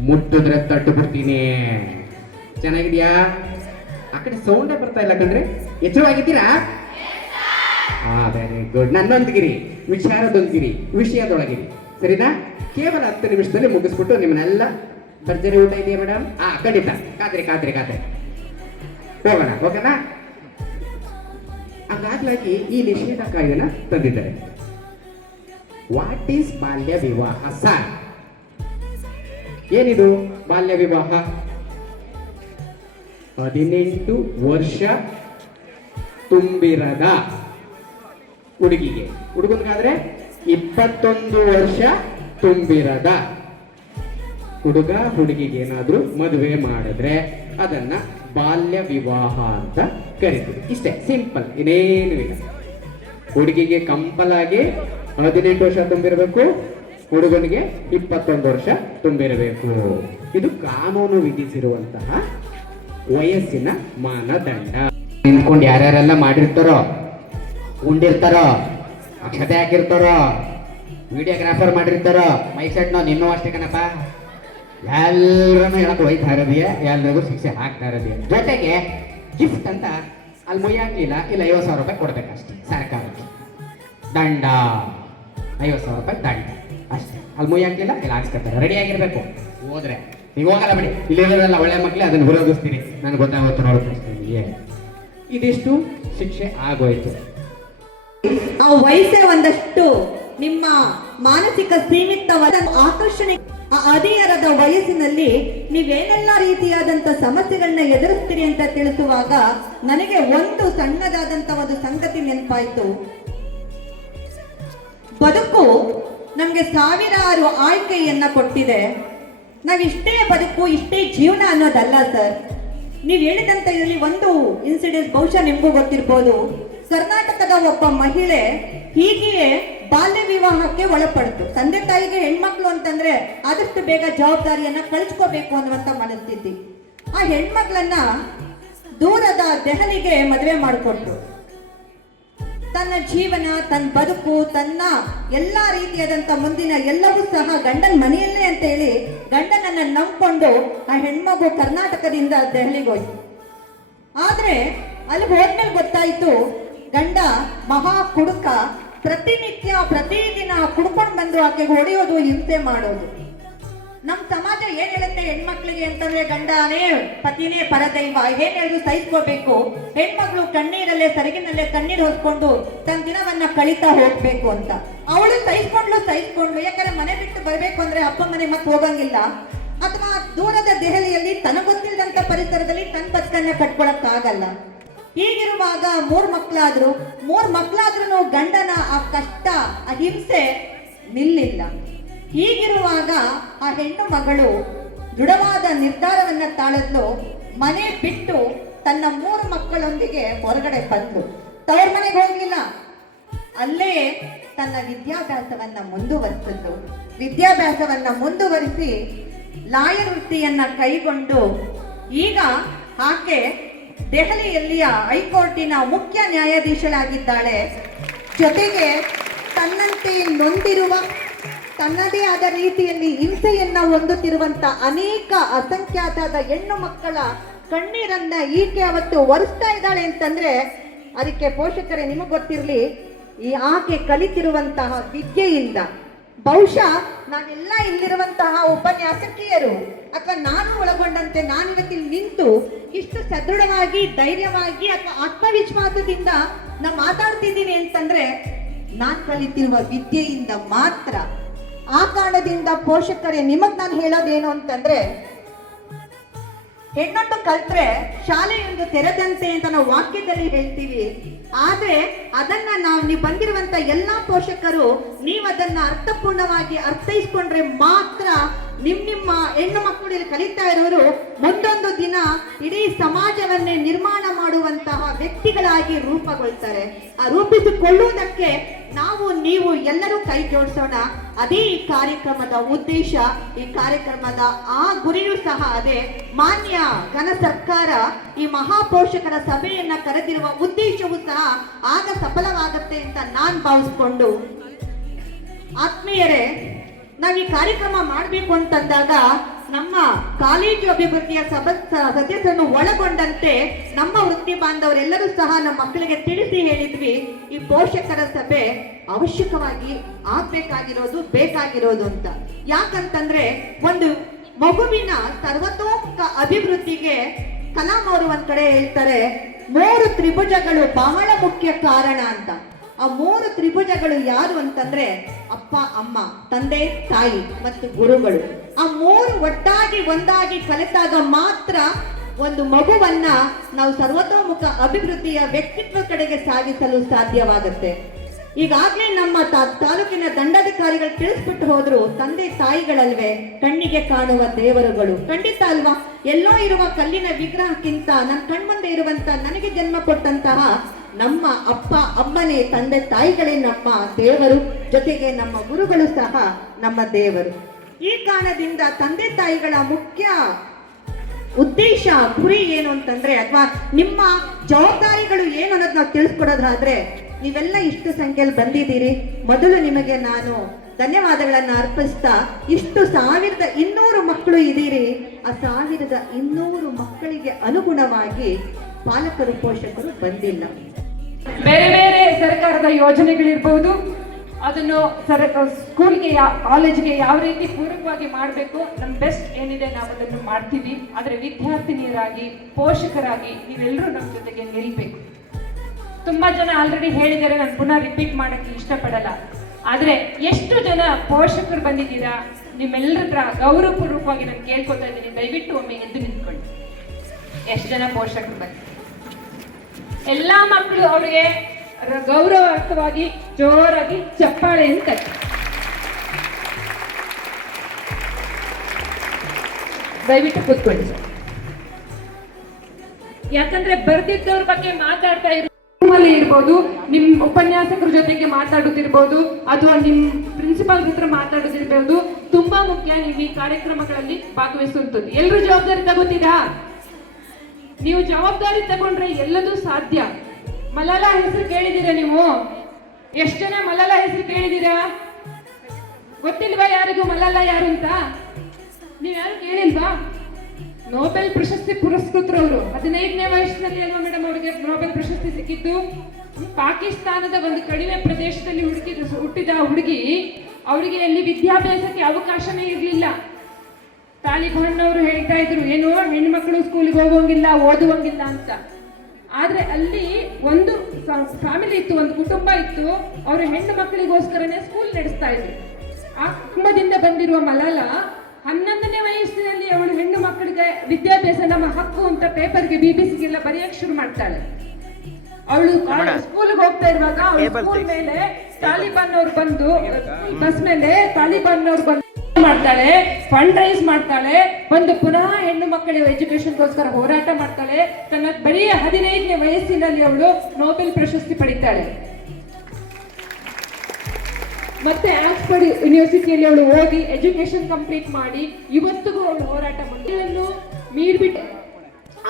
ಮುಟ್ಟಿದ್ರೆ ತಟ್ಟು ಬಿಡ್ತೀನಿ. ಚೆನ್ನಾಗಿದ್ಯಾ? ಆ ಕಡೆ ಸೌಂಡೇ ಬರ್ತಾ ಇಲ್ಲ ಕಣ್ರಿ, ಎಚ್ಚರವಾಗಿದ್ದೀರಾ? Very good. ನನ್ನೊಂದಿಗಿರಿ, ವಿಚಾರದೊಂದಿಗಿರಿ, ವಿಷಯದೊಳಗಿರಿ, ಸರಿನಾ? ಕೇವಲ 10 ನಿಮಿಷದಲ್ಲಿ ಮುಗಿಸ್ಬಿಟ್ಟು ನಿಮ್ಮನ್ನೆಲ್ಲ ಭರ್ಜರಿ ಊಟ ಇದೆಯಾ ಮೇಡಮ್? ಖಂಡಿತ. ಕಾತ್ರಿ ಹೋಗೋಣ, ಓಕೆನಾ? ಹಾಗಾಗಿ ಈ ನಿಷೇಧ ಕಾಯ್ದೆನ ತಂದಿದ್ದಾರೆ. ವಾಟ್ ಈಸ್ ಬಾಲ್ಯ ವಿವಾಹ ಸರ್? ಏನಿದು ಬಾಲ್ಯ ವಿವಾಹ? 18 ವರ್ಷ ತುಂಬಿರದ ಹುಡುಗಿಗೆ, ಹುಡುಗನಿಗಾದ್ರೆ 21 ವರ್ಷ ತುಂಬಿರದ ಹುಡುಗ ಹುಡುಗಿಗೆ ಏನಾದ್ರೂ ಮದುವೆ ಮಾಡಿದ್ರೆ ಅದನ್ನ ಬಾಲ್ಯ ವಿವಾಹ ಅಂತ ಕರಿತೀವಿ. ಇಷ್ಟೇ, ಸಿಂಪಲ್, ಇನ್ನೇನು ಇಲ್ಲ. ಹುಡುಗಿಗೆ ಕಂಪಲ್ ಆಗಿ 18 ವರ್ಷ ತುಂಬಿರಬೇಕು, ಹುಡುಗನಿಗೆ 21 ವರ್ಷ ತುಂಬಿರಬೇಕು. ಇದು ಕಾನೂನು ವಿಧಿಸಿರುವಂತಹ ವಯಸ್ಸಿನ ಮಾನದಂಡ. ನಿಂತ್ಕೊಂಡು ಯಾರ್ಯಾರೆಲ್ಲ ಮಾಡಿರ್ತಾರೋ, ಉಂಡಿರ್ತಾರೋ, ಅಕ್ಷತೆ ಹಾಕಿರ್ತಾರೋ, ವಿಡಿಯೋಗ್ರಾಫರ್ ಮಾಡಿರ್ತಾರೋ, ಮೈಕ್ ಸೆಟ್ ನಾವು ನಿನ್ನೂ ಅಷ್ಟೇ ಕಣಪ್ಪ, ಎಲ್ಲರನ್ನು ಹೇಳಕ್ ಹೋಯ್ತಾ ಇರೋದಿಯೇ, ಎಲ್ರಿಗೂ ಶಿಕ್ಷೆ ಹಾಕ್ತಾ ಇರೋದಿಯೇ. ಜೊತೆಗೆ ಗಿಫ್ಟ್ ಅಂತ ಅಲ್ಲಿ ಮುಯ್ಯಾಕ್ಲಿಲ್ಲ, ಇಲ್ಲ 50,000 ರೂಪಾಯಿ ಕೊಡ್ಬೇಕಷ್ಟೇ ಸರ್ಕಾರಕ್ಕೆ. ದಂಡ 50,000 ರೂಪಾಯಿ ದಂಡ ಅಷ್ಟೇ. ಅಲ್ಲಿ ಮುಯ್ಯಾಕ್ಲಿಲ್ಲ, ಇಲ್ಲ ಹಾಕ್ಸ್ಕೊತಾರೆ. ರೆಡಿ ಆಗಿರ್ಬೇಕು. ಹೋದ್ರೆ ನೀವು ಹೋಗಲ್ಲ ಬಿಡಿ, ಇಲ್ಲಿರೋರೆಲ್ಲ ಒಳ್ಳೆ ಮಕ್ಳು, ಅದನ್ನು ವಿರೋಧಿಸ್ತೀರಿ, ನನಗೆ ಗೊತ್ತಾಗುತ್ತೆ ನೋಡ್ತೀನಿ. ಇದಿಷ್ಟು ಶಿಕ್ಷೆ ಆಗೋಯ್ತು. ಆ ವಯಸ್ಸೇ ಒಂದಷ್ಟು ನಿಮ್ಮ ಮಾನಸಿಕ ಸೀಮಿತವಾದ ಆಕರ್ಷಣೆ. ಆ ಹದಿಹರದ ವಯಸ್ಸಿನಲ್ಲಿ ನೀವೇನೆಲ್ಲ ರೀತಿಯಾದಂತ ಸಮಸ್ಯೆಗಳನ್ನ ಎದುರಿಸ್ತೀರಿ ಅಂತ ತಿಳಿಸುವಾಗ ನನಗೆ ಒಂದು ಸಣ್ಣದಾದಂತ ಒಂದು ಸಂಗತಿ ನೆನಪಾಯ್ತು. ಬದುಕು ನಮ್ಗೆ ಸಾವಿರಾರು ಆಯ್ಕೆಯನ್ನ ಕೊಟ್ಟಿದೆ. ನಾವಿಷ್ಟೇ ಬದುಕು, ಇಷ್ಟೇ ಜೀವನ ಅನ್ನೋದಲ್ಲ ಸರ್. ನೀವು ಹೇಳಿದಂತ ಇದರಲ್ಲಿ ಒಂದು ಇನ್ಸಿಡೆಂಟ್ ಬಹುಶಃ ನಿಮಗೂ ಗೊತ್ತಿರ್ಬೋದು. ಕರ್ನಾಟಕದ ಒಬ್ಬ ಮಹಿಳೆ ಹೀಗೆಯೇ ಬಾಲ್ಯ ವಿವಾಹಕ್ಕೆ ಒಳಪಡ್ತು. ತಂದೆ ತಾಯಿಗೆ ಹೆಣ್ಮಕ್ಳು ಅಂತಂದ್ರೆ ಆದಷ್ಟು ಬೇಗ ಜವಾಬ್ದಾರಿಯನ್ನ ಕಳಿಸ್ಕೋಬೇಕು ಅನ್ನುವಂತ ಮನಸ್ಥಿತಿ. ಆ ಹೆಣ್ಮಕ್ಳನ್ನ ದೂರದ ದೆಹಲಿಗೆ ಮದುವೆ ಮಾಡಿಕೊಟ್ರು. ತನ್ನ ಜೀವನ, ತನ್ನ ಬದುಕು, ತನ್ನ ಎಲ್ಲಾ ರೀತಿಯಾದಂತ ಮುಂದಿನ ಎಲ್ಲವೂ ಸಹ ಗಂಡನ ಮನೆಯಲ್ಲೇ ಅಂತ ಹೇಳಿ ಗಂಡನನ್ನ ನಂಬ್ಕೊಂಡು ಆ ಹೆಣ್ಮಗು ಕರ್ನಾಟಕದಿಂದ ದೆಹಲಿಗೆ ಹೋಯ್ತು. ಆದ್ರೆ ಅಲ್ಲಿ ಹೋದ್ಮೇಲೆ ಗೊತ್ತಾಯ್ತು, ಗಂಡ ಮಹಾ ಕುಡುಕ, ಪ್ರತಿದಿನ ಕುಡ್ಕೊಂಡು ಬಂದು ಆಕೆಗೆ ಹೊಡೆಯೋದು, ಹಿಂಸೆ ಮಾಡೋದು. ನಮ್ ಸಮಾಜ ಏನ್ ಹೇಳುತ್ತೆ ಹೆಣ್ಮಕ್ಳಿಗೆ ಅಂತಂದ್ರೆ, ಗಂಡನೇ ಪತಿನೇ ಪರದೈವ, ಏನ್ ಹೇಳಿದ್ರು ಸಹಿಸ್ಕೋಬೇಕು, ಹೆಣ್ಮಕ್ಳು ಕಣ್ಣೀರಲ್ಲೇ ಸೆರಗಿನಲ್ಲೇ ಕಣ್ಣೀರು ಹೊಸ್ಕೊಂಡು ತನ್ನ ದಿನವನ್ನ ಕಳೀತಾ ಹೋಗ್ಬೇಕು ಅಂತ. ಅವಳು ಸಹಿಸ್ಕೊಂಡ್ಲು. ಯಾಕಂದ್ರೆ ಮನೆ ಬಿಟ್ಟು ಬರ್ಬೇಕು ಅಂದ್ರೆ ಅಪ್ಪ ಮನೆ ಮತ್ತೆ ಹೋಗಂಗಿಲ್ಲ, ಅಥವಾ ದೂರದ ದೆಹಲಿಯಲ್ಲಿ ತನಗೆ ಗೊತ್ತಿಲ್ಲದಂತ ಪರಿಸರದಲ್ಲಿ ತನ್ನ ಬದುಕನ್ನ ಕಟ್ಕೊಳಕ್ ಆಗಲ್ಲ. ಹೀಗಿರುವಾಗ ಮೂರ್ ಮಕ್ಕಳಾದ್ರೂ ಗಂಡನ ಆ ಕಷ್ಟ, ಆ ಹಿಂಸೆ ನಿಲ್ಲಿಲ್ಲ. ಹೀಗಿರುವಾಗ ಆ ಹೆಣ್ಣು ಮಗಳು ದೃಢವಾದ ನಿರ್ಧಾರವನ್ನ ತಾಳದ್ಲು. ಮನೆ ಬಿಟ್ಟು ತನ್ನ 3 ಮಕ್ಕಳೊಂದಿಗೆ ಹೊರಗಡೆ ಬಂದು ತವರ ಮನೆಗೆ ಹೋಗ್ಲಿಲ್ಲ, ಅಲ್ಲೇ ತನ್ನ ವಿದ್ಯಾಭ್ಯಾಸವನ್ನ ಮುಂದುವರಿಸಿ ಲಾಯರ್ ವೃತ್ತಿಯನ್ನ ಕೈಗೊಂಡು ಈಗ ಆಕೆ ದೆಹಲಿಯಲ್ಲಿಯ ಹೈಕೋರ್ಟಿನ ಮುಖ್ಯ ನ್ಯಾಯಾಧೀಶರಾಗಿದ್ದಾಳೆ. ಜೊತೆಗೆ ತನ್ನಂತೆ ನೊಂದಿರುವ, ತನ್ನದೇ ಆದ ರೀತಿಯಲ್ಲಿ ಹಿಂಸೆಯನ್ನ ಹೊಂದುತ್ತಿರುವಂತ ಅನೇಕ ಅಸಂಖ್ಯಾತ ಹೆಣ್ಣು ಮಕ್ಕಳ ಕಣ್ಣೀರನ್ನ ಈಕೆ ಅವತ್ತು ಒರೆಸ್ತಾ ಇದ್ದಾಳೆ ಅಂತಂದ್ರೆ ಅದಕ್ಕೆ ಪೋಷಕರೇ ನಿಮಗೆ ಗೊತ್ತಿರಲಿ, ಈ ಆಕೆ ಕಲಿತಿರುವಂತಹ ವಿದ್ಯೆಯಿಂದ ಬಹುಶಃ ನಾನೆಲ್ಲ ಇಲ್ಲಿರುವಂತಹ ಉಪನ್ಯಾಸಕಿಯರು ಅಥವಾ ನಾನು ಒಳಗೊಂಡಂತೆ ನಾನಿವತ್ತಿಲ್ಲಿ ನಿಂತು ಇಷ್ಟು ಸದೃಢವಾಗಿ, ಧೈರ್ಯವಾಗಿ ಅಥವಾ ಆತ್ಮವಿಶ್ವಾಸದಿಂದ ನಾ ಮಾತಾಡ್ತಿದ್ದೀನಿ ಅಂತಂದ್ರೆ ನಾನ್ ಕಲಿತಿರುವ ವಿದ್ಯೆಯಿಂದ ಮಾತ್ರ. ಆ ಕಾರಣದಿಂದ ಪೋಷಕರೇ ನಿಮಗ್ ನಾನು ಹೇಳೋದೇನು ಅಂತಂದ್ರೆ, ಹೆಣ್ಣೊಂದು ಕಲ್ತ್ರೆ ಶಾಲೆಯೊಂದು ತೆರೆದಂತೆ ಅಂತ ನಾವು ವಾಕ್ಯದಲ್ಲಿ ಹೇಳ್ತೀವಿ. ಆದ್ರೆ ಅದನ್ನ ನೀವು ಬಂದಿರುವಂತ ಎಲ್ಲಾ ಪೋಷಕರು ನೀವು ಅದನ್ನ ಅರ್ಥಪೂರ್ಣವಾಗಿ ಅರ್ಥೈಸ್ಕೊಂಡ್ರೆ ಮಾತ್ರ ನಿಮ್ಮ ಹೆಣ್ಣು ಮಕ್ಕಳು ಕಲಿತಾ ಇರೋರು ಮುಂದೊಂದು ದಿನ ಇಡೀ ಸಮಾಜವನ್ನೇ ನಿರ್ಮಾಣ ಮಾಡುವಂತಹ ವ್ಯಕ್ತಿಗಳಾಗಿ ರೂಪುಗೊಳ್ತಾರೆ. ಆ ರೂಪಿಸಿಕೊಳ್ಳುವುದಕ್ಕೆ ನೀವು ಎಲ್ಲರೂ ಕೈ ಜೋಡಿಸೋಣ. ಅದೇ ಈ ಕಾರ್ಯಕ್ರಮದ ಉದ್ದೇಶ, ಈ ಕಾರ್ಯಕ್ರಮದ ಆ ಗುರಿಯೂ ಸಹ ಅದೇ. ಮಾನ್ಯ ಘನ ಸರ್ಕಾರ ಈ ಮಹಾಪೋಷಕರ ಸಭೆಯನ್ನ ಕರೆದಿರುವ ಉದ್ದೇಶವೂ ಸಹ ಆಗ ಸಫಲವಾಗುತ್ತೆ ಅಂತ ನಾನ್ ಭಾವಿಸ್ಕೊಂಡು, ಆತ್ಮೀಯರೇ, ನಾವು ಈ ಕಾರ್ಯಕ್ರಮ ಮಾಡಬೇಕು ಅಂತಂದಾಗ ನಮ್ಮ ಕಾಲೇಜು ಅಭಿವೃದ್ಧಿಯ ಸದಸ್ಯರನ್ನು ಒಳಗೊಂಡಂತೆ ನಮ್ಮ ವೃತ್ತಿ ಬಾಂಧವರೆಲ್ಲರೂ ಸಹ ನಮ್ಮ ಮಕ್ಕಳಿಗೆ ತಿಳಿಸಿ ಹೇಳಿದ್ವಿ, ಈ ಪೋಷಕರ ಸಭೆ ಅವಶ್ಯಕವಾಗಿ ಬೇಕಾಗಿರೋದು ಅಂತ. ಯಾಕಂತಂದ್ರೆ ಒಂದು ಮಗುವಿನ ಸರ್ವತೋಮುಖ ಅಭಿವೃದ್ಧಿಗೆ ಕಲಾಂ ಅವರು ಒಂದ್ ಕಡೆ ಹೇಳ್ತಾರೆ, 3 ತ್ರಿಭುಜಗಳು ಬಹಳ ಮುಖ್ಯ ಕಾರಣ ಅಂತ. ಆ 3 ತ್ರಿಭುಜಗಳು ಯಾರು ಅಂತಂದ್ರೆ ಅಪ್ಪ, ಅಮ್ಮ, ತಂದೆ, ತಾಯಿ ಮತ್ತು ಗುರುಗಳು. ಆ 3 ಒಟ್ಟಾಗಿ ಒಂದಾಗಿ ಕಲಿತಾಗ ಮಾತ್ರ ಒಂದು ಮಗುವನ್ನ ನಾವು ಸರ್ವತೋಮುಖ ಅಭಿವೃದ್ಧಿಯ ವ್ಯಕ್ತಿತ್ವ ಕಡೆಗೆ ಸಾಗಿಸಲು ಸಾಧ್ಯವಾಗುತ್ತೆ. ಈಗಾಗಲೇ ನಮ್ಮ ತಾಲೂಕಿನ ದಂಡಾಧಿಕಾರಿಗಳು ತಿಳಿಸ್ಬಿಟ್ಟು ಹೋದ್ರು, ತಂದೆ ತಾಯಿಗಳಲ್ವೇ ಕಣ್ಣಿಗೆ ಕಾಣುವ ದೇವರುಗಳು. ಖಂಡಿತ ಅಲ್ವಾ? ಎಲ್ಲೋ ಇರುವ ಕಲ್ಲಿನ ವಿಗ್ರಹಕ್ಕಿಂತ ನನ್ನ ಕಣ್ಮುಂದೆ ಇರುವಂತ ನನಗೆ ಜನ್ಮ ಕೊಟ್ಟಂತಹ ನಮ್ಮ ಅಪ್ಪ ಅಮ್ಮನೇ, ತಂದೆ ತಾಯಿಗಳೇ ನಮ್ಮ ದೇವರು, ಜೊತೆಗೆ ನಮ್ಮ ಗುರುಗಳು ಸಹ ನಮ್ಮ ದೇವರು. ಈ ಕಾರಣದಿಂದ ತಂದೆ ತಾಯಿಗಳ ಮುಖ್ಯ ಉದ್ದೇಶ, ಗುರಿ ಏನು ಅಂತಂದ್ರೆ, ಅಥವಾ ನಿಮ್ಮ ಜವಾಬ್ದಾರಿಗಳು ಏನು ಅನ್ನೋದು ನಾವು ತಿಳಿಸ್ಕೊಡೋದಾದ್ರೆ, ನೀವೆಲ್ಲ ಇಷ್ಟು ಸಂಖ್ಯೆಯಲ್ಲಿ ಬಂದಿದ್ದೀರಿ. ಮೊದಲು ನಿಮಗೆ ನಾನು ಧನ್ಯವಾದಗಳನ್ನ ಅರ್ಪಿಸ್ತಾ, ಇಷ್ಟು 1200 ಮಕ್ಕಳು ಇದ್ದೀರಿ. ಆ 1200 ಮಕ್ಕಳಿಗೆ ಅನುಗುಣವಾಗಿ ಪಾಲಕರು ಪೋಷಕರು ಬಂದಿಲ್ಲ. ಬೇರೆ ಬೇರೆ ಸರ್ಕಾರದ ಯೋಜನೆಗಳಿರ್ಬೋದು, ಅದನ್ನು ಸ್ಕೂಲ್ಗೆ ಕಾಲೇಜ್ಗೆ ಯಾವ ರೀತಿ ಪೂರಕವಾಗಿ ಮಾಡಬೇಕು, ನಮ್ಮ ಬೆಸ್ಟ್ ಏನಿದೆ ನಾವು ಅದನ್ನು ಮಾಡ್ತೀವಿ. ಆದರೆ ವಿದ್ಯಾರ್ಥಿನಿಯರಾಗಿ, ಪೋಷಕರಾಗಿ ನೀವೆಲ್ಲರೂ ನಮ್ಮ ಜೊತೆಗೆ ನಿಲ್ಬೇಕು. ತುಂಬಾ ಜನ ಆಲ್ರೆಡಿ ಹೇಳಿದ್ದಾರೆ, ನಾನು ಪುನಃ ರಿಪೀಟ್ ಮಾಡಕ್ಕೆ ಇಷ್ಟಪಡಲ್ಲ. ಆದರೆ ಎಷ್ಟು ಜನ ಪೋಷಕರು ಬಂದಿದ್ದೀರಾ, ನಿಮ್ಮೆಲ್ಲರ ಹತ್ರ ಗೌರವಪೂರ್ವಕವಾಗಿ ನಾನು ಕೇಳ್ಕೊತಾ ಇದ್ದೀನಿ, ದಯವಿಟ್ಟು ಒಮ್ಮೆ ಎದ್ದು ನಿಂತ್ಕೊಳ್ಳಿ. ಎಷ್ಟು ಜನ ಪೋಷಕರು ಬಂದಿದ್ದಾರೆ? ಎಲ್ಲ ಮಕ್ಕಳು ಅವರಿಗೆ ಗೌರವಾರ್ಥವಾಗಿ ಜೋರಾಗಿ ಚಪ್ಪಾಳೆ ಅಂತ ದಯವಿಟ್ಟು ಕೂತ್ಕೊಳ್ಳಿ ಸರ್. ಯಾಕಂದ್ರೆ ಬರ್ದಿದ್ದವ್ರ ಬಗ್ಗೆ ಮಾತಾಡ್ತಾ ಇರ್ಬೋದು, ನಿಮ್ ಉಪನ್ಯಾಸಕರ ಜೊತೆಗೆ ಮಾತಾಡುತ್ತಿರ್ಬೋದು, ಅಥವಾ ನಿಮ್ ಪ್ರಿನ್ಸಿಪಾಲ್ ಹತ್ರ ಮಾತಾಡೋದಿರ್ಬೋದು. ತುಂಬಾ ಮುಖ್ಯ ನೀವು ಈ ಕಾರ್ಯಕ್ರಮಗಳಲ್ಲಿ ಭಾಗವಹಿಸುವಂಥದ್ದು. ಎಲ್ಲರೂ ಜವಾಬ್ದಾರಿ ತಗೋತೀರಾ? ನೀವು ಜವಾಬ್ದಾರಿ ತಗೊಂಡ್ರೆ ಎಲ್ಲದೂ ಸಾಧ್ಯ. ಮಲಾಲಾ ಹೆಸರು ಕೇಳಿದ್ದೀರಾ ನೀವು? ಎಷ್ಟು ಜನ ಮಲಾಲಾ ಹೆಸರು ಕೇಳಿದ್ದೀರಾ? ಗೊತ್ತಿಲ್ವಾ ಯಾರಿಗೂ ಮಲಾಲಾ ಯಾರು ಅಂತ? ನೀವ್ ಯಾರು ಕೇಳಿಲ್ವಾ? ನೋಬೆಲ್ ಪ್ರಶಸ್ತಿ ಪುರಸ್ಕೃತರವರು 15ನೇ ವಯಸ್ಸಿನಲ್ಲಿ ಅಲ್ವಾ ಮೇಡಮ್ ಅವರಿಗೆ ನೋಬೆಲ್ ಪ್ರಶಸ್ತಿ ಸಿಕ್ಕಿದ್ದು? ಪಾಕಿಸ್ತಾನದ ಒಂದು ಕಡಿಮೆ ಪ್ರದೇಶದಲ್ಲಿ ಹುಟ್ಟಿದ ಹುಡುಗಿ, ಅವರಿಗೆ ಅಲ್ಲಿ ವಿದ್ಯಾಭ್ಯಾಸಕ್ಕೆ ಅವಕಾಶನೇ ಇರಲಿಲ್ಲ. ತಾಲಿಬಾನ್ ಅವರು ಹೇಳ್ತಾ ಇದ್ರು, ಏನು ಹೆಣ್ಮಕ್ಳು ಸ್ಕೂಲ್ಗೆ ಹೋಗೋಂಗಿಲ್ಲ, ಓದುವಂಗಿಲ್ಲ ಅಂತ. ಆದ್ರೆ ಅಲ್ಲಿ ಒಂದು ಫ್ಯಾಮಿಲಿ ಇತ್ತು, ಒಂದು ಕುಟುಂಬ ಇತ್ತು, ಅವರು ಹೆಣ್ಣು ಮಕ್ಕಳಿಗೋಸ್ಕರನೇ ಸ್ಕೂಲ್ ನಡೆಸ್ತಾ ಇದ್ರು. ಆ ಕುಟುಂಬದಿಂದ ಬಂದಿರುವ ಮಲಾಲಾ 11ನೇ ವಯಸ್ಸಿನಲ್ಲಿ ಅವಳು ಹೆಣ್ಣು ಮಕ್ಕಳಿಗೆ ವಿದ್ಯಾಭ್ಯಾಸ ನಮ್ಮ ಹಕ್ಕು ಅಂತ ಪೇಪರ್ಗೆ BBC-ಗೆಲ್ಲ ಬರೆಯಕ್ಕೆ ಶುರು ಮಾಡ್ತಾಳೆ. ಅವಳು ಸ್ಕೂಲ್ಗೆ ಹೋಗ್ತಾ ಇರುವಾಗ ಸ್ಕೂಲ್ ಮೇಲೆ ತಾಲಿಬಾನ್ ಅವ್ರು ಬಂದು, ಬಸ್ ಮೇಲೆ ತಾಲಿಬಾನ್ ಅವ್ರು ಬಂದು ಮಾಡ್ತಾಳೆ, ಫಂಡ್ ರೈಸ್ ಮಾಡ್ತಾಳೆ, ಒಂದು ಪುನಃ ಹೆಣ್ಣು ಮಕ್ಕಳ ಎಜುಕೇಶನ್ಗೋಸ್ಕರ ಹೋರಾಟ ಮಾಡ್ತಾಳೆ. ತನ್ನ ಬರೀ 15ನೇ ವಯಸ್ಸಿನಲ್ಲಿ ಅವಳು ನೋಬೆಲ್ ಪ್ರಶಸ್ತಿ ಪಡಿತಾಳೆ. ಮತ್ತೆ ಆಕ್ಸ್ಫರ್ಡ್ ಯೂನಿವರ್ಸಿಟಿಯಲ್ಲಿ ಅವಳು ಓದಿ ಎಜುಕೇಶನ್ ಕಂಪ್ಲೀಟ್ ಮಾಡಿ ಇವತ್ತಿಗೂ ಅವಳು ಹೋರಾಟ ಮಾಡಿದ್ದು ಮೀರ್ಬಿಟ್ಟು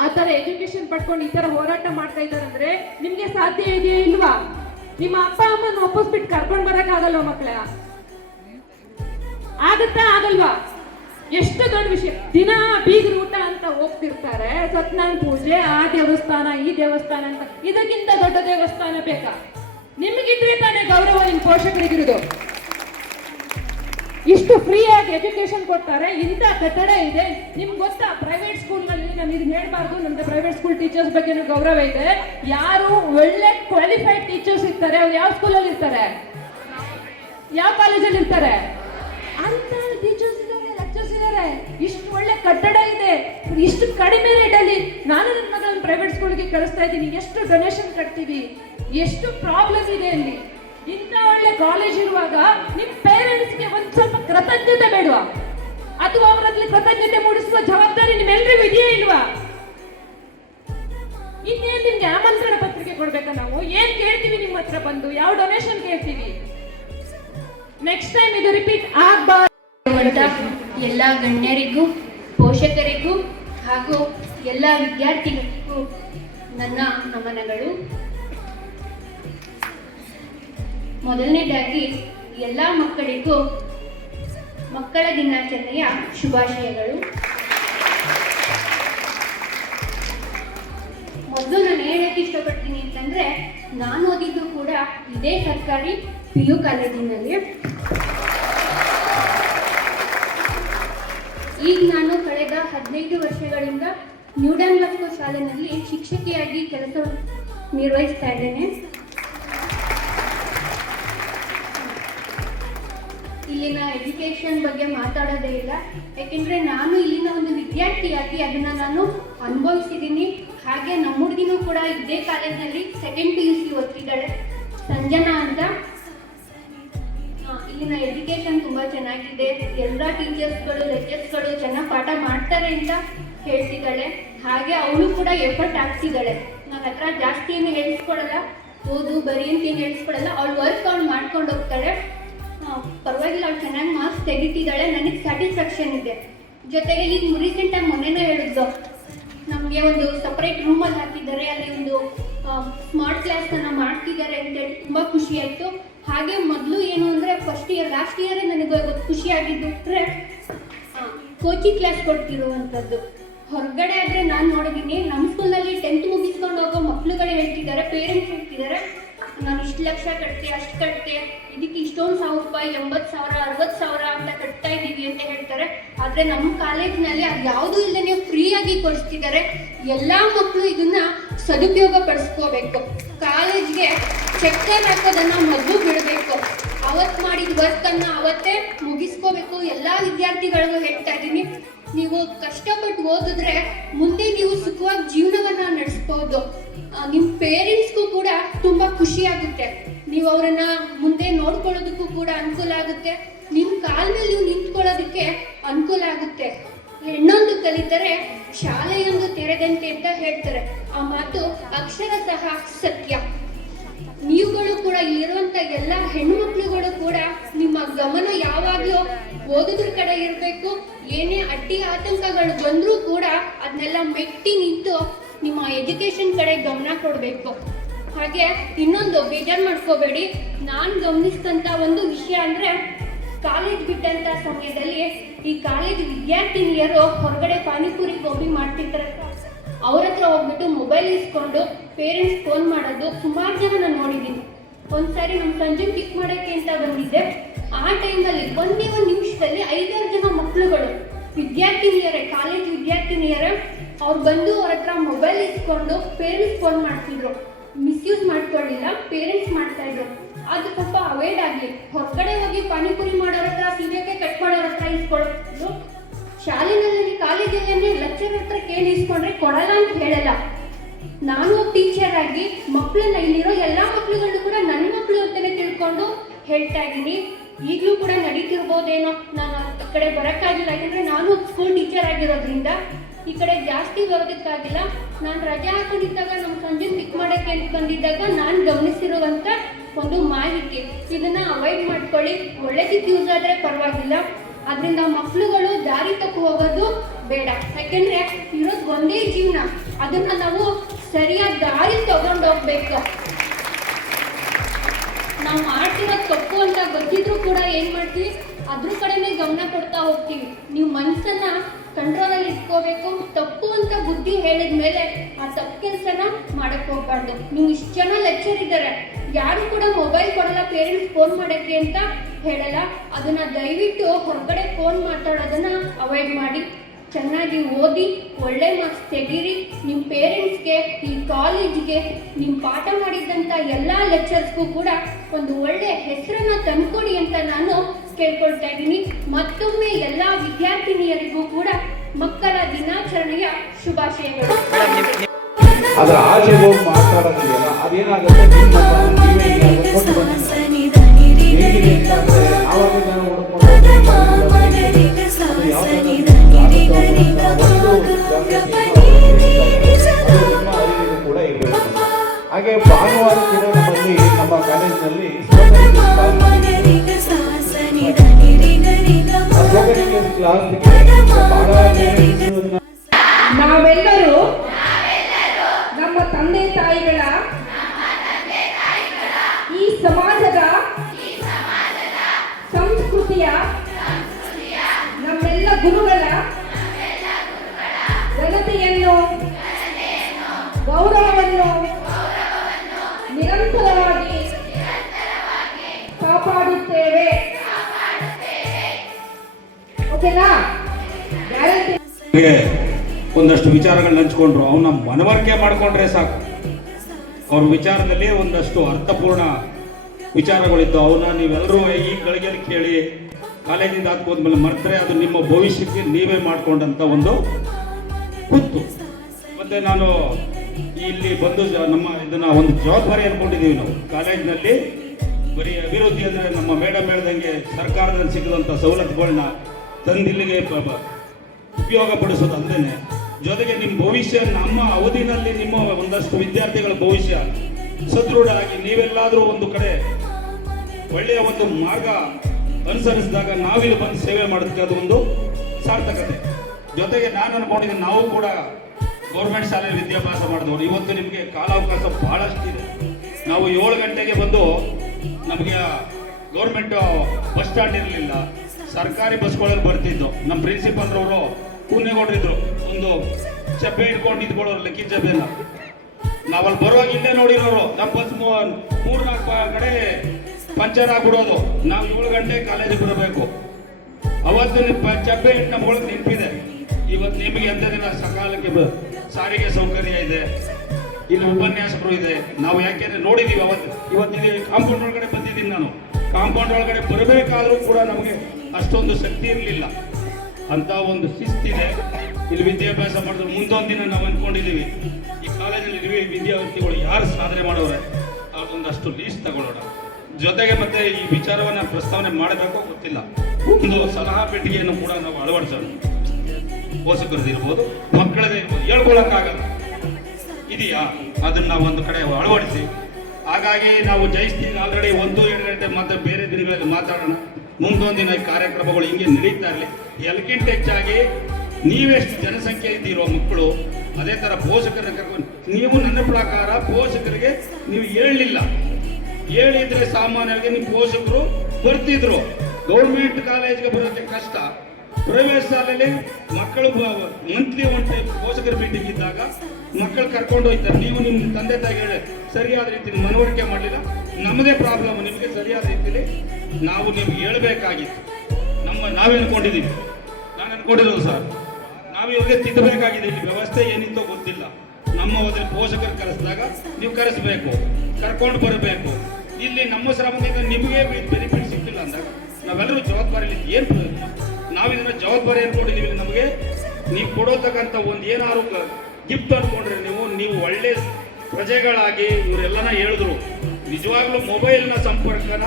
ಆ ತರ ಎಜುಕೇಶನ್ ಪಡ್ಕೊಂಡು ಈ ತರ ಹೋರಾಟ ಮಾಡ್ತಾ ಇದ್ದಾರೆ ಅಂದ್ರೆ ನಿಮ್ಗೆ ಸಾಧ್ಯ ಇದೆಯಾ ಇಲ್ವಾ? ನಿಮ್ಮ ಅಪ್ಪ ಅಮ್ಮನ ಒಪ್ಪಿಸ್ಬಿಟ್ಟು ಕರ್ಕೊಂಡ್ ಬರಕ್ ಆಗಲ್ವಾ ಮಕ್ಕಳ? ಆಗತ್ತಾ ಆಗಲ್ವಾ? ಎಷ್ಟು ದೊಡ್ಡ ವಿಷಯ. ದಿನ ಬೀಗರ ಊಟ ಅಂತ ಹೋಗ್ತಿರ್ತಾರೆ, ಸತ್ಯನಾರಾಯಣ ಪೂಜೆ, ಆ ದೇವಸ್ಥಾನ ಈ ದೇವಸ್ಥಾನ ಅಂತ. ಇದಕ್ಕಿಂತ ದೊಡ್ಡ ದೇವಸ್ಥಾನ ಬೇಕಾ? ನಿಮಗಿದ್ರೆ ತಾನೇ ಗೌರವ ನಿಮ್ಮ ಪೋಷಕರಿಗಿರೋದು. ಇಷ್ಟು ಫ್ರೀಯಾಗಿ ಎಜುಕೇಶನ್ ಕೊಡ್ತಾರೆ, ಇಂಥ ಕಟ್ಟಡ ಇದೆ. ನಿಮ್ಗೆ ಗೊತ್ತಾ, ಪ್ರೈವೇಟ್ ಸ್ಕೂಲ್ನಲ್ಲಿ ನಾನು ಇದನ್ನ ಹೇಳ್ಬಾರ್ದು, ನಮ್ದು ಪ್ರೈವೇಟ್ ಸ್ಕೂಲ್ ಟೀಚರ್ಸ್ ಬಗ್ಗೆ ಗೌರವ ಇದೆ. ಯಾರು ಒಳ್ಳೆ ಕ್ವಾಲಿಫೈಡ್ ಟೀಚರ್ಸ್ ಇರ್ತಾರೆ, ಅವ್ರು ಯಾವ ಸ್ಕೂಲಲ್ಲಿ ಇರ್ತಾರೆ, ಯಾವ ಕಾಲೇಜಲ್ಲಿ ಇರ್ತಾರೆ? ಅಂತ ಟೀಚರ್ಸ್ ಇದ್ದಾರೆ, ಲೆಕ್ಚರ್ಸ್ ಇದ್ದಾರೆ. ಇಷ್ಟು ಒಳ್ಳೆ ಕಟ್ಟಡ ಇದೆ, ಇಷ್ಟು ಕಡಿಮೆ ರೇಟಲ್ಲಿ. ನಾನು ನನ್ನ ಮಗಳನ್ನ ಪ್ರೈವೇಟ್ ಸ್ಕೂಲ್ಗೆ ಕಳಿಸ್ತಾ ಇದ್ದೀನಿ. ಎಷ್ಟು ಡೊನೇಷನ್ ಕಟ್ತೀವಿ, ಎಷ್ಟು ಪ್ರಾಬ್ಲಮ್ ಇದೆ ಅಲ್ಲಿ. ಇಂಥ ಒಳ್ಳೆ ಕಾಲೇಜ್ ಇರುವಾಗ ನಿಮ್ ಪೇರೆಂಟ್ಸ್ಗೆ ಒಂದ್ ಸ್ವಲ್ಪ ಕೃತಜ್ಞತೆ ಬೇಡವಾ? ಅಥವಾ ಅವರಲ್ಲಿ ಕೃತಜ್ಞತೆ ಮೂಡಿಸುವ ಜವಾಬ್ದಾರಿ ನಿಮ್ಮೆಲ್ಲರಿಗೂ ಇದೆಯಾ ಇಲ್ವಾ? ಇನ್ನೇನ್ ನಿಮ್ಗೆ ಆಮಂತ್ರಣ ಪತ್ರಿಕೆ ಕೊಡ್ಬೇಕಾ? ನಾವು ಏನ್ ಕೇಳ್ತೀವಿ ನಿಮ್ಮ ಹತ್ರ ಬಂದು? ಯಾವ ಡೊನೇಷನ್ ಕೇಳ್ತೀವಿ? ನೆಕ್ಸ್ಟ್ ಟೈಮ್ ಇದು ರಿಪೀಟ್ ಆಗಬಾರ್ದು. ಎಲ್ಲ ಗಣ್ಯರಿಗೂ, ಪೋಷಕರಿಗೂ ಹಾಗೂ ಎಲ್ಲ ವಿದ್ಯಾರ್ಥಿಗಳಿಗೂ ನನ್ನ ನಮನಗಳು. ಮೊದಲನೇದಾಗಿ ಎಲ್ಲ ಮಕ್ಕಳಿಗೂ ಮಕ್ಕಳ ದಿನಾಚರಣೆಯ ಶುಭಾಶಯಗಳು. ಮೊದಲು ನಾನು ಹೇಳಕ್ಕೆ ಇಷ್ಟಪಡ್ತೀನಿ ಅಂತಂದ್ರೆ, ನಾನು ಓದಿದ್ದು ಕೂಡ ಇದೇ ಸರ್ಕಾರಿ PU ಕಾಲೇಜಿನಲ್ಲಿ. ಈಗ ನಾನು ಕಳೆದ 15 ವರ್ಷಗಳಿಂದ ನ್ಯೂ ಡನ್ ಬಾಸ್ಕೋ ಶಾಲೆಯಲ್ಲಿ ಶಿಕ್ಷಕಿಯಾಗಿ ಕೆಲಸ ನಿರ್ವಹಿಸ್ತಾ ಇದ್ದೇನೆ. ಇಲ್ಲಿನ ಎಜುಕೇಶನ್ ಬಗ್ಗೆ ಮಾತಾಡೋದೇ ಇಲ್ಲ, ಯಾಕೆಂದರೆ ನಾನು ಇಲ್ಲಿನ ಒಂದು ವಿದ್ಯಾರ್ಥಿಯಾಗಿ ಅದನ್ನು ನಾನು ಅನುಭವಿಸಿದ್ದೀನಿ. ಹಾಗೆ ನಮ್ಮ ಹುಡುಗಿನೂ ಕೂಡ ಇದೇ ಕಾಲೇಜಿನಲ್ಲಿ 2nd PUC ಓದ್ತಿದ್ದಾಳೆ, ಸಂಜನಾ ಅಂತ. ಇಲ್ಲಿನ ಎಜುಕೇಶನ್ ತುಂಬ ಚೆನ್ನಾಗಿದೆ, ಎಲ್ಲ ಟೀಚರ್ಸ್ಗಳು ಲೆಕ್ಚರ್ಸ್ಗಳು ಚೆನ್ನಾಗಿ ಪಾಠ ಮಾಡ್ತಾರೆ ಅಂತ ಹೇಳ್ತಿದ್ದಾಳೆ. ಹಾಗೆ ಅವಳು ಕೂಡ ಎಫರ್ಟ್ ಹಾಕ್ತಿದ್ದಾಳೆ. ನನ್ನ ಹತ್ರ ಜಾಸ್ತಿ ಏನು ಹೇಳಿಸ್ಕೊಡಲ್ಲ, ಓದು ಬರೀ ಅಂತ ಏನು ಹೇಳಿಸ್ಕೊಡಲ್ಲ. ಅವಳು ವರ್ಕ್ ಅವ್ಳು ಮಾಡ್ಕೊಂಡು ಹೋಗ್ತಾಳೆ. ಪರವಾಗಿಲ್ಲ, ಅವಳು ಚೆನ್ನಾಗಿ ಮಾರ್ಕ್ಸ್ ತೆಗಿತಿದ್ದಾಳೆ. ನನಗೆ ಸ್ಯಾಟಿಸ್ಫ್ಯಾಕ್ಷನ್ ಇದೆ. ಜೊತೆಗೆ ಈಗ ರೀಸೆಂಟಾಗಿ ಮೊನ್ನೆನೇ ಹೇಳಿದ್ದು, ನಮಗೆ ಒಂದು ಸಪ್ರೇಟ್ ರೂಮಲ್ಲಿ ಹಾಕಿದ್ದಾರೆ, ಅಲ್ಲಿ ಒಂದು ಸ್ಮಾರ್ಟ್ ಕ್ಲಾಸನ್ನು ಮಾಡ್ತಿದ್ದಾರೆ ಅಂತೇಳಿ ತುಂಬ ಖುಷಿ ಆಯಿತು. ಹಾಗೆ ಮೊದಲು ಏನು ಅಂದರೆ ಲಾಸ್ಟ್ ಇಯರೇ ನನಗೆ ಖುಷಿಯಾಗಿದ್ದು ಅಂದರೆ ಕೋಚಿಂಗ್ ಕ್ಲಾಸ್ ಕೊಡ್ತಿರುವಂಥದ್ದು. ಹೊರಗಡೆ ಆದರೆ ನಾನು ನೋಡಿದ್ದೀನಿ, ನಮ್ಮ ಸ್ಕೂಲಲ್ಲಿ 10th ಮುಗಿಸ್ಕೊಂಡು ಹೋಗೋ ಮಕ್ಳುಗಳು ಹೇಳ್ತಿದ್ದಾರೆ, ಪೇರೆಂಟ್ಸ್ ಹೇಳ್ತಿದ್ದಾರೆ, ನಾನು ಇಷ್ಟು ಲಕ್ಷ ಕಟ್ತೆ, ಅಷ್ಟು ಕಟ್ತೆ, ಇದಕ್ಕೆ ಇಷ್ಟೊಂದು 1,000 ರೂಪಾಯಿ, 80,000, 60,000 ಅಂತ ಕಟ್ತಾ ಇದ್ದೀವಿ ಅಂತ ಹೇಳ್ತಾರೆ. ಆದರೆ ನಮ್ಮ ಕಾಲೇಜಿನಲ್ಲಿ ಅದು ಯಾವುದೂ ಇಲ್ಲ, ನೀವು ಫ್ರೀಯಾಗಿ ಕೊಡಿಸ್ತಿದ್ದಾರೆ. ಎಲ್ಲ ಮಕ್ಕಳು ಇದನ್ನ ಸದುಪಯೋಗ ಪಡಿಸ್ಕೋಬೇಕು. ಕಾಲೇಜ್ಗೆ ಚಕ್ಕರ್ ಹಾಕೋದನ್ನು ಮೊದಲು ಬಿಡಬೇಕು. ಅವತ್ತು ಮಾಡಿದ ವರ್ಕನ್ನು ಅವತ್ತೇ ಮುಗಿಸ್ಕೋಬೇಕು. ಎಲ್ಲ ವಿದ್ಯಾರ್ಥಿಗಳಿಗೂ ಹೇಳ್ತಾ ಇದ್ದೀನಿ, ನೀವು ಕಷ್ಟಪಟ್ಟು ಓದಿದ್ರೆ ಮುಂದೆ ನೀವು ಸುಖವಾಗಿ ಜೀವನವನ್ನು ನಡೆಸ್ಬೋದು. ನಿಮ್ಮ ಪೇರೆಂಟ್ಸ್ಗೂ ಕೂಡ ತುಂಬ ಖುಷಿ ಆಗುತ್ತೆ. ನೀವು ಅವರನ್ನ ಮುಂದೆ ನೋಡ್ಕೊಳ್ಳೋದಕ್ಕೂ ಕೂಡ ಅನುಕೂಲ ಆಗುತ್ತೆ. ನಿಮ್ಮ ಕಾಲ ಮೇಲೆ ನೀವು ನಿಂತ್ಕೊಳ್ಳೋದಕ್ಕೆ ಅನುಕೂಲ ಆಗುತ್ತೆ. ಹೆಣ್ಣೊಂದು ಕಲಿತರೆ ಶಾಲೆಯೊಂದು ತೆರೆದಂತೆ ಅಂತ ಹೇಳ್ತಾರೆ. ಆ ಮಾತು ಅಕ್ಷರಶಃ ಸತ್ಯ. ನೀವುಗಳು ಕೂಡ ಇಲ್ಲಿರುವಂಥ ಎಲ್ಲ ಹೆಣ್ಮಕ್ಳುಗಳು ಕೂಡ ನಿಮ್ಮ ಗಮನ ಯಾವಾಗಲೂ ಓದೋದ್ರ ಕಡೆ ಇರಬೇಕು. ಏನೇ ಅಡ್ಡಿ ಆತಂಕಗಳು ಬಂದರೂ ಕೂಡ ಅದನ್ನೆಲ್ಲ ಮೆಟ್ಟಿ ನಿಂತು ನಿಮ್ಮ ಎಜುಕೇಷನ್ ಕಡೆ ಗಮನ ಕೊಡಬೇಕು. ಹಾಗೆ ಇನ್ನೊಂದು ಬೇಜಾರು ಮಾಡ್ಕೋಬೇಡಿ, ನಾನು ಗಮನಿಸಿದಂಥ ಒಂದು ವಿಷಯ ಅಂದರೆ, ಕಾಲೇಜ್ ಬಿಟ್ಟಂಥ ಸಮಯದಲ್ಲಿ ಈ ಕಾಲೇಜ್ ವಿದ್ಯಾರ್ಥಿನಿಯರು ಹೊರಗಡೆ ಪಾನಿಪುರಿ ಗೋಬಿ ಮಾಡ್ತಿರ್ತಾರೆ. ಅವ್ರ ಹತ್ರ ಹೋಗ್ಬಿಟ್ಟು ಮೊಬೈಲ್ ಇಸ್ಕೊಂಡು ಪೇರೆಂಟ್ಸ್ ಫೋನ್ ಮಾಡೋದು ಸುಮಾರು ಜನ ನಾನು ನೋಡಿದ್ದೀನಿ. ಒಂದ್ಸಾರಿ ನಮ್ಮ ಸಂಜೆ ಪಿಕ್ ಮಾಡೋಕ್ಕೆ ಅಂತ ಬಂದಿದ್ದೆ. ಆ ಟೈಮಲ್ಲಿ ಒಂದೇ ಒಂದು ನಿಮಿಷದಲ್ಲಿ 5-6 ಜನ ಮಕ್ಕಳುಗಳು ವಿದ್ಯಾರ್ಥಿನಿಯರೇ, ಕಾಲೇಜ್ ವಿದ್ಯಾರ್ಥಿನಿಯರೇ, ಅವ್ರು ಬಂದು ಅವ್ರ ಹತ್ರ ಮೊಬೈಲ್ ಇಸ್ಕೊಂಡು ಪೇರೆಂಟ್ಸ್ ಫೋನ್ ಮಾಡ್ತಿದ್ರು. ಮಿಸ್ಯೂಸ್ ಮಾಡ್ಕೊಳ್ಳಿಲ್ಲ, ಪೇರೆಂಟ್ಸ್ ಮಾಡ್ತಾ ಇದ್ರು. ಅದು ಸ್ವಲ್ಪ ಅವಾಯ್ಡ್ ಆಗಲಿ. ಹೊರಗಡೆ ಹೋಗಿ ಪಾನಿಪುರಿ ಮಾಡೋರ ಹತ್ರ, ಸೀಬೆಕಾಯಿ ಕಟ್ ಮಾಡೋರ ಹತ್ರ ಇಸ್ಕೊಳ್ಳೋದು. ಶಾಲೆನಲ್ಲಿ ಕಾಲೇಜಲ್ಲಿ ಲೆಕ್ಚರ್ ಹತ್ರ ಕೇಳಿ ಇಸ್ಕೊಂಡ್ರೆ ಕೊಡಲ್ಲ ಅಂತ ಹೇಳಲ್ಲ. ನಾನು ಟೀಚರ್ ಆಗಿ ಮಕ್ಕಳನ್ನ, ಇಲ್ಲಿರೋ ಎಲ್ಲ ಮಕ್ಕಳುಗಳನ್ನು ಕೂಡ ನನ್ನ ಮಕ್ಕಳು ಅಂತಲೇ ತಿಳ್ಕೊಂಡು ಹೇಳ್ತಾ ಇದ್ದೀನಿ. ಈಗಲೂ ಕೂಡ ನಡೀತಿರ್ಬೋದೇನೋ, ನಾನು ಈ ಕಡೆ ಬರೋಕ್ಕಾಗಿಲ್ಲ, ಯಾಕಂದರೆ ನಾನು ಸ್ಕೂಲ್ ಟೀಚರ್ ಆಗಿರೋದ್ರಿಂದ ಈ ಕಡೆ ಜಾಸ್ತಿ ಬರೋದಕ್ಕಾಗಿಲ್ಲ. ನಾನು ರಜೆ ಹಾಕೊಂಡಿದ್ದಾಗ ನಮ್ಮ ಸಂಜೆ ಪಿಕ್ ಮಾಡೋಕ್ಕೆ ಅಂತ ಬಂದಿದ್ದಾಗ ನಾನು ಗಮನಿಸಿರುವಂಥ ಒಂದು ಮಾಹಿತಿ, ಇದನ್ನು ಅವಾಯ್ಡ್ ಮಾಡ್ಕೊಳ್ಳಿ. ಒಳ್ಳೆದಕ್ಕೆ ಯೂಸ್ ಆದರೆ ಪರವಾಗಿಲ್ಲ, ಅದರಿಂದ ಮಕ್ಕಳುಗಳು ದಾರಿ ತಪ್ಪು ಹೋಗೋದು ಬೇಡ. ಯಾಕೆಂದರೆ ಇರೋದು ಒಂದೇ ಜೀವನ, ಅದನ್ನು ನಾವು ಸರಿಯಾದ ದಾರಿ ತಗೊಂಡೋಗ್ಬೇಕು. ನಾವು ಮಾಡ್ತಿರೋದು ತಪ್ಪು ಅಂತ ಗೊತ್ತಿದ್ರು ಕೂಡ ಏನು ಮಾಡ್ತೀವಿ, ಅದ್ರ ಕಡೆನೇ ಗಮನ ಕೊಡ್ತಾ ಹೋಗ್ತೀವಿ. ನೀವು ಮನಸ್ಸನ್ನು ಕಂಟ್ರೋಲಲ್ಲಿ ಇಟ್ಕೋಬೇಕು. ತಪ್ಪು ಅಂತ ಬುದ್ಧಿ ಹೇಳಿದ ಮೇಲೆ ಆ ತಪ್ಪು ಕೆಲಸನ ಮಾಡಕ್ಕೆ ಹೋಗ್ಬಾರ್ದು. ನೀವು ಇಷ್ಟು ಜನ ಲೆಕ್ಚರ್ ಇದ್ದಾರೆ, ಯಾರು ಕೂಡ ಮೊಬೈಲ್ ಕೊಡಲ್ಲ ಪೇರೆಂಟ್ಸ್ ಫೋನ್ ಮಾಡೋಕ್ಕೆ ಅಂತ ಹೇಳಲ್ಲ. ಅದನ್ನು ದಯವಿಟ್ಟು ಹೊರಗಡೆ ಫೋನ್ ಮಾತಾಡೋದನ್ನು ಅವಾಯ್ಡ್ ಮಾಡಿ. ಚೆನ್ನಾಗಿ ಓದಿ, ಒಳ್ಳೆ ಮಾರ್ಕ್ಸ್ ತೆಗೀರಿ. ನಿಮ್ಮ ಪೇರೆಂಟ್ಸ್ಗೆ, ಈ ಕಾಲೇಜ್ಗೆ, ನಿಮ್ಮ ಪಾಠ ಮಾಡಿದ್ದಂಥ ಎಲ್ಲ ಲೆಕ್ಚರ್ಸ್ಗೂ ಕೂಡ ಒಂದು ಒಳ್ಳೆಯ ಹೆಸರನ್ನು ತಂದುಕೊಡಿ ಅಂತ ನಾನು ಕೇಳ್ಕೊಳ್ತಾ ಇದ್ದೀನಿ. ಮತ್ತೊಮ್ಮೆ ಎಲ್ಲ ವಿದ್ಯಾರ್ಥಿನಿಯರಿಗೂ ಕೂಡ ಮಕ್ಕಳ ದಿನಾಚರಣೆಯ ಶುಭಾಶಯಗಳು. ಅದರ ಆಚೆ ಹೋಗಿ ಮಾತಾಡೋದಿಲ್ಲ, ಅದೇನಾಗುತ್ತೆ ಕೊಟ್ಟು ಬಂದಿದ್ದಾರೆ. ಹೇಗಿದೆ ಅಂತಂದ್ರೆ ಆವಾಗ ನಾನು ಕೂಡ ಇರಬೇಕು. ಹಾಗೆ ಭಾನುವಾರ ಕೂಡ ನಮ್ಮಲ್ಲಿ ನಮ್ಮ ಕಾಲೇಜಿನಲ್ಲಿ ನಾವೆಲ್ಲರೂ ನಮ್ಮ ತಂದೆ ತಾಯಿಗಳ, ಈ ಸಮಾಜದ ಸಂಸ್ಕೃತಿಯ, ನಮ್ಮೆಲ್ಲ ಗುರುಗಳ ಘನತೆಯನ್ನು, ಗೌರವವನ್ನು ನಿರಂತರವಾಗಿ ಕಾಪಾಡುತ್ತೇವೆ. ಓಕೆನಾ? ಗ್ಯಾರಂಟಿ. ಒಂದಷ್ಟು ವಿಚಾರಗಳನ್ನ ಹಂಚ್ಕೊಂಡ್ರು, ಅವನ್ನ ಮನವರಿಕೆ ಮಾಡಿಕೊಂಡ್ರೆ ಸಾಕು. ಅವ್ರ ವಿಚಾರದಲ್ಲಿ ಒಂದಷ್ಟು ಅರ್ಥಪೂರ್ಣ ವಿಚಾರಗಳಿದ್ದು, ಅವನ್ನ ನೀವೆಲ್ಲರೂ ಈ ಗಳಿಗೆಯಲ್ಲಿ ಕೇಳಿ ಕಾಲೇಜಿಂದ ಹಾಕೋದ್ಮೇಲೆ ಮರ್ತರೆ ಅದು ನಿಮ್ಮ ಭವಿಷ್ಯಕ್ಕೆ ನೀವೇ ಮಾಡಿಕೊಂಡಂಥ ಒಂದು ಕುತ್ತು. ಮತ್ತು ನಾನು ಇಲ್ಲಿ ಬಂದು ನಮ್ಮ ಇದನ್ನು ಒಂದು ಜವಾಬ್ದಾರಿ ಅಂದ್ಕೊಂಡಿದ್ದೀವಿ. ನಾವು ಕಾಲೇಜಿನಲ್ಲಿ ಬರೀ ಅಭಿವೃದ್ಧಿ ಅಂದರೆ ನಮ್ಮ ಮೇಡಮ್ ಹೇಳ್ದಂಗೆ ಸರ್ಕಾರದಲ್ಲಿ ಸಿಗದಂಥ ಸವಲತ್ತುಗಳನ್ನ ತಂದಿಲ್ಲಿಗೆ ಉಪಯೋಗ ಪಡಿಸೋದು ಅಲ್ಲದೆ ಜೊತೆಗೆ ನಿಮ್ಮ ಭವಿಷ್ಯ ನಮ್ಮ ಅವಧಿನಲ್ಲಿ ನಿಮ್ಮ ಒಂದಷ್ಟು ವಿದ್ಯಾರ್ಥಿಗಳ ಭವಿಷ್ಯ ಸದೃಢ ಆಗಿ ನೀವೆಲ್ಲಾದರೂ ಒಂದು ಕಡೆ ಒಳ್ಳೆಯ ಒಂದು ಮಾರ್ಗ ಅನುಸರಿಸಿದಾಗ ನಾವಿಲ್ಲಿ ಬಂದು ಸೇವೆ ಮಾಡೋದಕ್ಕೆ ಅದು ಒಂದು ಸಾರ್ಥಕತೆ. ಜೊತೆಗೆ ನಾನು ಅನ್ಕೊಂಡಿದ್ದೀನಿ, ನಾವು ಕೂಡ ಗೌರ್ಮೆಂಟ್ ಶಾಲೆಯಲ್ಲಿ ವಿದ್ಯಾಭ್ಯಾಸ ಮಾಡಿದವರು. ಇವತ್ತು ನಿಮಗೆ ಕಾಲಾವಕಾಶ ಬಹಳಷ್ಟಿದೆ. ನಾವು 7 ಗಂಟೆಗೆ ಬಂದು ನಮಗೆ ಗೌರ್ಮೆಂಟ್ ಬಸ್ ಸ್ಟ್ಯಾಂಡ್ ಇರಲಿಲ್ಲ, ಸರ್ಕಾರಿ ಬಸ್ಗಳಲ್ಲಿ ಬರ್ತಿದ್ದು. ನಮ್ಮ ಪ್ರಿನ್ಸಿಪಾಲ್ರವರು ಕೂನೆಗೌಡ್ರಿದ್ರು, ಒಂದು ಚಪ್ಪೆ ಇಟ್ಕೊಂಡು ನಿಂತ್ಕೊಳ್ಳೋರು, ಲೆಕ್ಕಿ ಚಪ್ಪೆನ. ನಾವಲ್ಲಿ ಬರುವಾಗ ಇಲ್ಲೇ ನೋಡಿರೋರು. ನಮ್ಮ ಬಸ್ 3-4 ಕಡೆ ಪಂಚರ್ ಆಗ್ಬಿಡೋದು. ನಾವು 7 ಗಂಟೆ ಕಾಲೇಜಿಗೆ ಬರಬೇಕು. ಅವತ್ತು ಚಪ್ಪೆ ಇಟ್ಟು ನಮ್ಮ ಒಳಗೆ ನೆನಪಿದೆ. ಇವತ್ತು ನಿಮಗೆ ಎಂತ ದಿನ ಸಕಾಲಕ್ಕೆ ಸಾರಿಗೆ ಸೌಕರ್ಯ ಇದೆ, ಇಲ್ಲಿ ಉಪನ್ಯಾಸಕರು ಇದೆ. ನಾವು ಯಾಕೆಂದ್ರೆ ನೋಡಿದೀವಿ ಇವತ್ತಿಗೆ ಕಾಂಪೌಂಡ್ ಒಳಗಡೆ ಬಂದಿದ್ದೀನಿ ನಾನು. ಕಾಂಪೌಂಡ್ ಒಳಗಡೆ ಬರಬೇಕಾದ್ರೂ ಕೂಡ ನಮಗೆ ಅಷ್ಟೊಂದು ಶಕ್ತಿ ಇರಲಿಲ್ಲ. ಅಂತ ಒಂದು ಶಿಸ್ತಿದೆ. ಇಲ್ಲಿ ವಿದ್ಯಾಭ್ಯಾಸ ಮಾಡಿದ್ರೆ ಮುಂದೊಂದು ದಿನ ನಾವು ಅಂದ್ಕೊಂಡಿದ್ದೀವಿ, ಈ ಕಾಲೇಜಲ್ಲಿ ವಿದ್ಯಾರ್ಥಿಗಳು ಯಾರು ಸಾಧನೆ ಮಾಡೋರೆ ಅದೊಂದಷ್ಟು ಲೀಸ್ಟ್ ತಗೊಳ್ಳೋಣ. ಜೊತೆಗೆ ಮತ್ತೆ ಈ ವಿಚಾರವನ್ನು ಪ್ರಸ್ತಾವನೆ ಮಾಡಬೇಕೋ ಗೊತ್ತಿಲ್ಲ, ಒಂದು ಸಲಹಾ ಪೆಟ್ಟಿಗೆಯನ್ನು ಕೂಡ ನಾವು ಅಳವಡಿಸೋಣ. ಪೋಷಕರದ್ದು ಇರ್ಬೋದು, ಮಕ್ಕಳದೇ ಇರ್ಬೋದು, ಹೇಳ್ಕೊಳಕ್ಕಾಗಲ್ಲ ಇದೆಯಾ, ಅದನ್ನ ನಾವು ಒಂದು ಕಡೆ ಅಳವಡಿಸಿ. ಹಾಗಾಗಿ ನಾವು ಜಯಿಸ್ತೀವಿ. ಆಲ್ರೆಡಿ 1-2 ಗಂಟೆ ಮತ್ತೆ ಬೇರೆ ದಿನಗಳಲ್ಲಿ ಮಾತಾಡೋಣ. ಮುಂದೊಂದು ದಿನ ಈ ಕಾರ್ಯಕ್ರಮಗಳು ಹಿಂಗೆ ನಡೀತಾ ಇರಲಿ. ಎಲ್ಲಕ್ಕಿಂತ ಹೆಚ್ಚಾಗಿ ನೀವೆಷ್ಟು ಜನಸಂಖ್ಯೆ ಇದ್ದೀರೋ ಮಕ್ಕಳು, ಅದೇ ಥರ ಪೋಷಕರನ್ನ ಕರ್ಕೊಂಡು ನೀವು, ನನ್ನ ಪ್ರಕಾರ ಪೋಷಕರಿಗೆ ನೀವು ಹೇಳಿದ್ರೆ ಸಾಮಾನ್ಯವಾಗಿ ನಿಮ್ಮ ಪೋಷಕರು ಬರ್ತಿದ್ರು. ಗೌರ್ಮೆಂಟ್ ಕಾಲೇಜ್ಗೆ ಬರೋಕ್ಕೆ ಕಷ್ಟ. ಪ್ರೈವೇಟ್ ಶಾಲೆಯಲ್ಲಿ ಮಕ್ಕಳು ಮಂತ್ಲಿ ಒಂದು ಪೋಷಕರ ಮೀಟಿಂಗ್ ಇದ್ದಾಗ ಮಕ್ಕಳು ಕರ್ಕೊಂಡು ಹೋಗ್ತಾರೆ. ನೀವು ನಿಮ್ಮ ತಂದೆ ತಾಯಿಗೆ ಹೇಳಿ ಸರಿಯಾದ ರೀತಿಯಲ್ಲಿ ಮನವರಿಕೆ ಮಾಡಲಿಲ್ಲ, ನಮ್ಮದೇ ಪ್ರಾಬ್ಲಮ್. ನಿಮಗೆ ಸರಿಯಾದ ರೀತಿಯಲ್ಲಿ ನಾವು ನಿಮ್ಗೆ ಹೇಳ್ಬೇಕಾಗಿತ್ತು. ನಾವೇ ಅನ್ಕೊಂಡಿದ್ದೀವಿ, ನಾನು ಅನ್ಕೊಂಡಿರೋದು ಸರ್, ನಾವು ಇವ್ರಿಗೆ ತಿದ್ದಬೇಕಾಗಿದೆ. ಇಲ್ಲಿ ವ್ಯವಸ್ಥೆ ಏನಿತ್ತೋ ಗೊತ್ತಿಲ್ಲ. ನಮ್ಮ ಹೋದ್ರೆ ಪೋಷಕರು ಕರೆಸಿದಾಗ ನೀವು ಕರೆಸಬೇಕು, ಕರ್ಕೊಂಡು ಬರಬೇಕು. ಇಲ್ಲಿ ನಮ್ಮ ಶ್ರಮದಿಂದ ನಿಮಗೆ ಬೆನಿಫಿಟ್ ಸಿಗ್ತಿಲ್ಲ ಅಂದಾಗ ನಾವೆಲ್ಲರೂ ಜವಾಬ್ದಾರಿ ಏನು ಪ್ರಯೋಜನ? ನಾವಿದನ್ನ ಜವಾಬ್ದಾರಿ ಅನ್ಕೊಂಡಿದ್ದೀವಿ. ನಮಗೆ ನೀವು ಕೊಡೋತಕ್ಕಂಥ ಒಂದು ಏನಾದ್ರು ಗಿಫ್ಟ್ ಅನ್ಕೊಂಡ್ರೆ ನೀವು ಒಳ್ಳೆ ಪ್ರಜೆಗಳಾಗಿ ಇವರೆಲ್ಲನ ಹೇಳಿದ್ರು. ನಿಜವಾಗ್ಲೂ ಮೊಬೈಲ್ನ ಸಂಪರ್ಕನ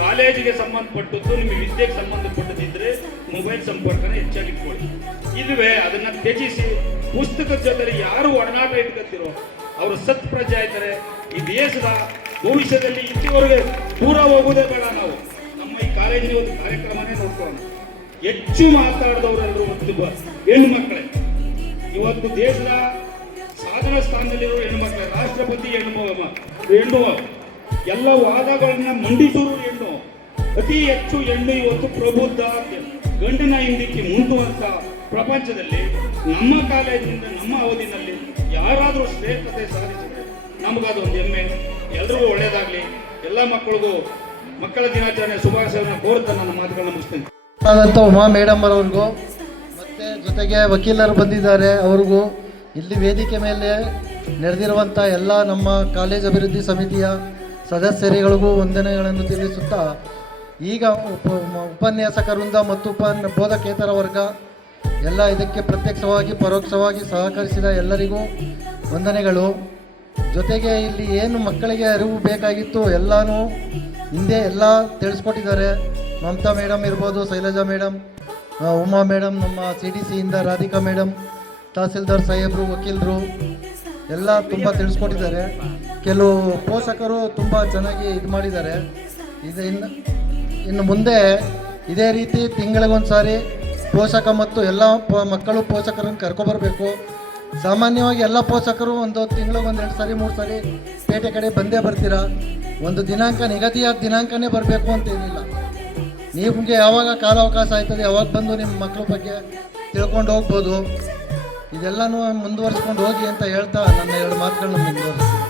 ಕಾಲೇಜಿಗೆ ಸಂಬಂಧಪಟ್ಟದ್ದು, ನಿಮಗೆ ವಿದ್ಯೆಗೆ ಸಂಬಂಧಪಟ್ಟದಿದ್ರೆ ಮೊಬೈಲ್ ಸಂಪರ್ಕನ ಹೆಚ್ಚಾಗಿಟ್ಕೊಳ್ಳಿ. ಇದುವೇ ಅದನ್ನ ತ್ಯಜಿಸಿ ಪುಸ್ತಕದ ಜೊತೆ ಯಾರು ಒಡನಾಟ ಇಟ್ಕೊತಿರೋ ಅವರು ಸತ್ ಪ್ರಜೆ ಆಯ್ತಾರೆ. ಈ ದೇಶದ ಭವಿಷ್ಯದಲ್ಲಿ ಇಲ್ಲಿವರೆಗೆ ದೂರ ಹೋಗೋದೇ ಬೇಡ. ನಾವು ನಮ್ಮ ಈ ಕಾಲೇಜಿನ ಒಂದು ಕಾರ್ಯಕ್ರಮನೇ ನೋಡ್ಕೊಳ್ಳೋಣ. ಹೆಚ್ಚು ಮಾತಾಡಿದವರೆಲ್ಲರೂ ಒಂದು ಹೆಣ್ಣು ಮಕ್ಕಳೇ. ಇವತ್ತು ದೇಶದ ಸಾಧನ ಸ್ಥಾನದಲ್ಲಿರುವ ಹೆಣ್ಣು ಮಕ್ಕಳೇ. ರಾಷ್ಟ್ರಪತಿ ಹೆಣ್ಣು, ಎಲ್ಲ ವಾದಗಳನ್ನ ಮಂಡಿಸೋರು ಹೆಣ್ಣು. ಅತಿ ಹೆಚ್ಚು ಹೆಣ್ಣು ಇವತ್ತು ಪ್ರಬುದ್ಧ ಗಂಡನ ಹಿಂದಿಕ್ಕಿ ಮುಂದುವಂತ ಪ್ರಪಂಚದಲ್ಲಿ ನಮ್ಮ ಕಾಲೇಜಿನಿಂದ ನಮ್ಮ ಅವಧಿನಲ್ಲಿ ಯಾರಾದರೂ ಶ್ರೇಷ್ಠತೆ ಸಾಧಿಸಿದ್ರೆ ನಮಗದೊಂದು ಹೆಮ್ಮೆ. ಎಲ್ಲರಿಗೂ ಒಳ್ಳೇದಾಗ್ಲಿ. ಎಲ್ಲ ಮಕ್ಕಳಿಗೂ ಮಕ್ಕಳ ದಿನಾಚರಣೆ ಶುಭಾಶಯವನ್ನು ಕೋರುತ್ತಾ ನನ್ನ ಮಾತುಗಳನ್ನ ಮುಗಿಸ್ತೇನೆ. ಉಮಾ ಮೇಡಮ್ ಅವ್ರಿಗೂ ಮತ್ತು ಜೊತೆಗೆ ವಕೀಲರು ಬಂದಿದ್ದಾರೆ ಅವ್ರಿಗೂ, ಇಲ್ಲಿ ವೇದಿಕೆ ಮೇಲೆ ನಡೆದಿರುವಂಥ ಎಲ್ಲ ನಮ್ಮ ಕಾಲೇಜ್ ಅಭಿವೃದ್ಧಿ ಸಮಿತಿಯ ಸದಸ್ಯರಿಗಳಿಗೂ ವಂದನೆಗಳನ್ನು ತಿಳಿಸುತ್ತಾ, ಈಗ ಉಪನ್ಯಾಸಕರಿಂದ ಮತ್ತು ಬೋಧಕೇತರ ವರ್ಗ ಎಲ್ಲ ಇದಕ್ಕೆ ಪ್ರತ್ಯಕ್ಷವಾಗಿ ಪರೋಕ್ಷವಾಗಿ ಸಹಕರಿಸಿದ ಎಲ್ಲರಿಗೂ ವಂದನೆಗಳು. ಜೊತೆಗೆ ಇಲ್ಲಿ ಏನು ಮಕ್ಕಳಿಗೆ ಅರಿವು ಬೇಕಾಗಿತ್ತು ಎಲ್ಲನೂ ಹಿಂದೆ ಎಲ್ಲ ತಿಳಿಸ್ಕೊಟ್ಟಿದ್ದಾರೆ. ಮಮತಾ ಮೇಡಮ್ ಇರ್ಬೋದು, ಶೈಲಜಾ ಮೇಡಮ್, ಉಮಾ ಮೇಡಮ್, ನಮ್ಮ CDC ಇಂದ ರಾಧಿಕಾ ಮೇಡಮ್, ತಹಸೀಲ್ದಾರ್ ಸಾಹೇಬರು, ವಕೀಲರು ಎಲ್ಲ ತುಂಬ ತಿಳಿಸ್ಕೊಟ್ಟಿದ್ದಾರೆ. ಕೆಲವು ಪೋಷಕರು ತುಂಬ ಚೆನ್ನಾಗಿ ಇದು ಮಾಡಿದ್ದಾರೆ. ಇನ್ನು ಮುಂದೆ ಇದೇ ರೀತಿ ತಿಂಗಳಿಗೊಂದು ಸಾರಿ ಪೋಷಕ ಮತ್ತು ಎಲ್ಲ ಮಕ್ಕಳು ಪೋಷಕರನ್ನು ಕರ್ಕೊಬರಬೇಕು. ಸಾಮಾನ್ಯವಾಗಿ ಎಲ್ಲ ಪೋಷಕರು ಒಂದು ತಿಂಗಳಿಗೆ 1-2 ಸಾರಿ 3 ಸಾರಿ ಪೇಟೆ ಕಡೆ ಬಂದೇ ಬರ್ತೀರಾ. ಒಂದು ದಿನಾಂಕ, ನಿಗದಿಯಾದ ದಿನಾಂಕನೇ ಬರಬೇಕು ಅಂತೇನಿಲ್ಲ. ನಿಮಗೆ ಯಾವಾಗ ಕಾಲಾವಕಾಶ ಆಯ್ತದೆ ಯಾವಾಗ ಬಂದು ನಿಮ್ಮ ಮಕ್ಕಳ ಬಗ್ಗೆ ತಿಳ್ಕೊಂಡು ಹೋಗ್ಬೋದು. ಇದೆಲ್ಲನೂ ಮುಂದುವರಿಸ್ಕೊಂಡು ಹೋಗಿ ಅಂತ ಹೇಳ್ತಾ ನನ್ನ 2 ಮಾತುಗಳನ್ನ ಮುಂದುವರಿಸ್ತೀನಿ.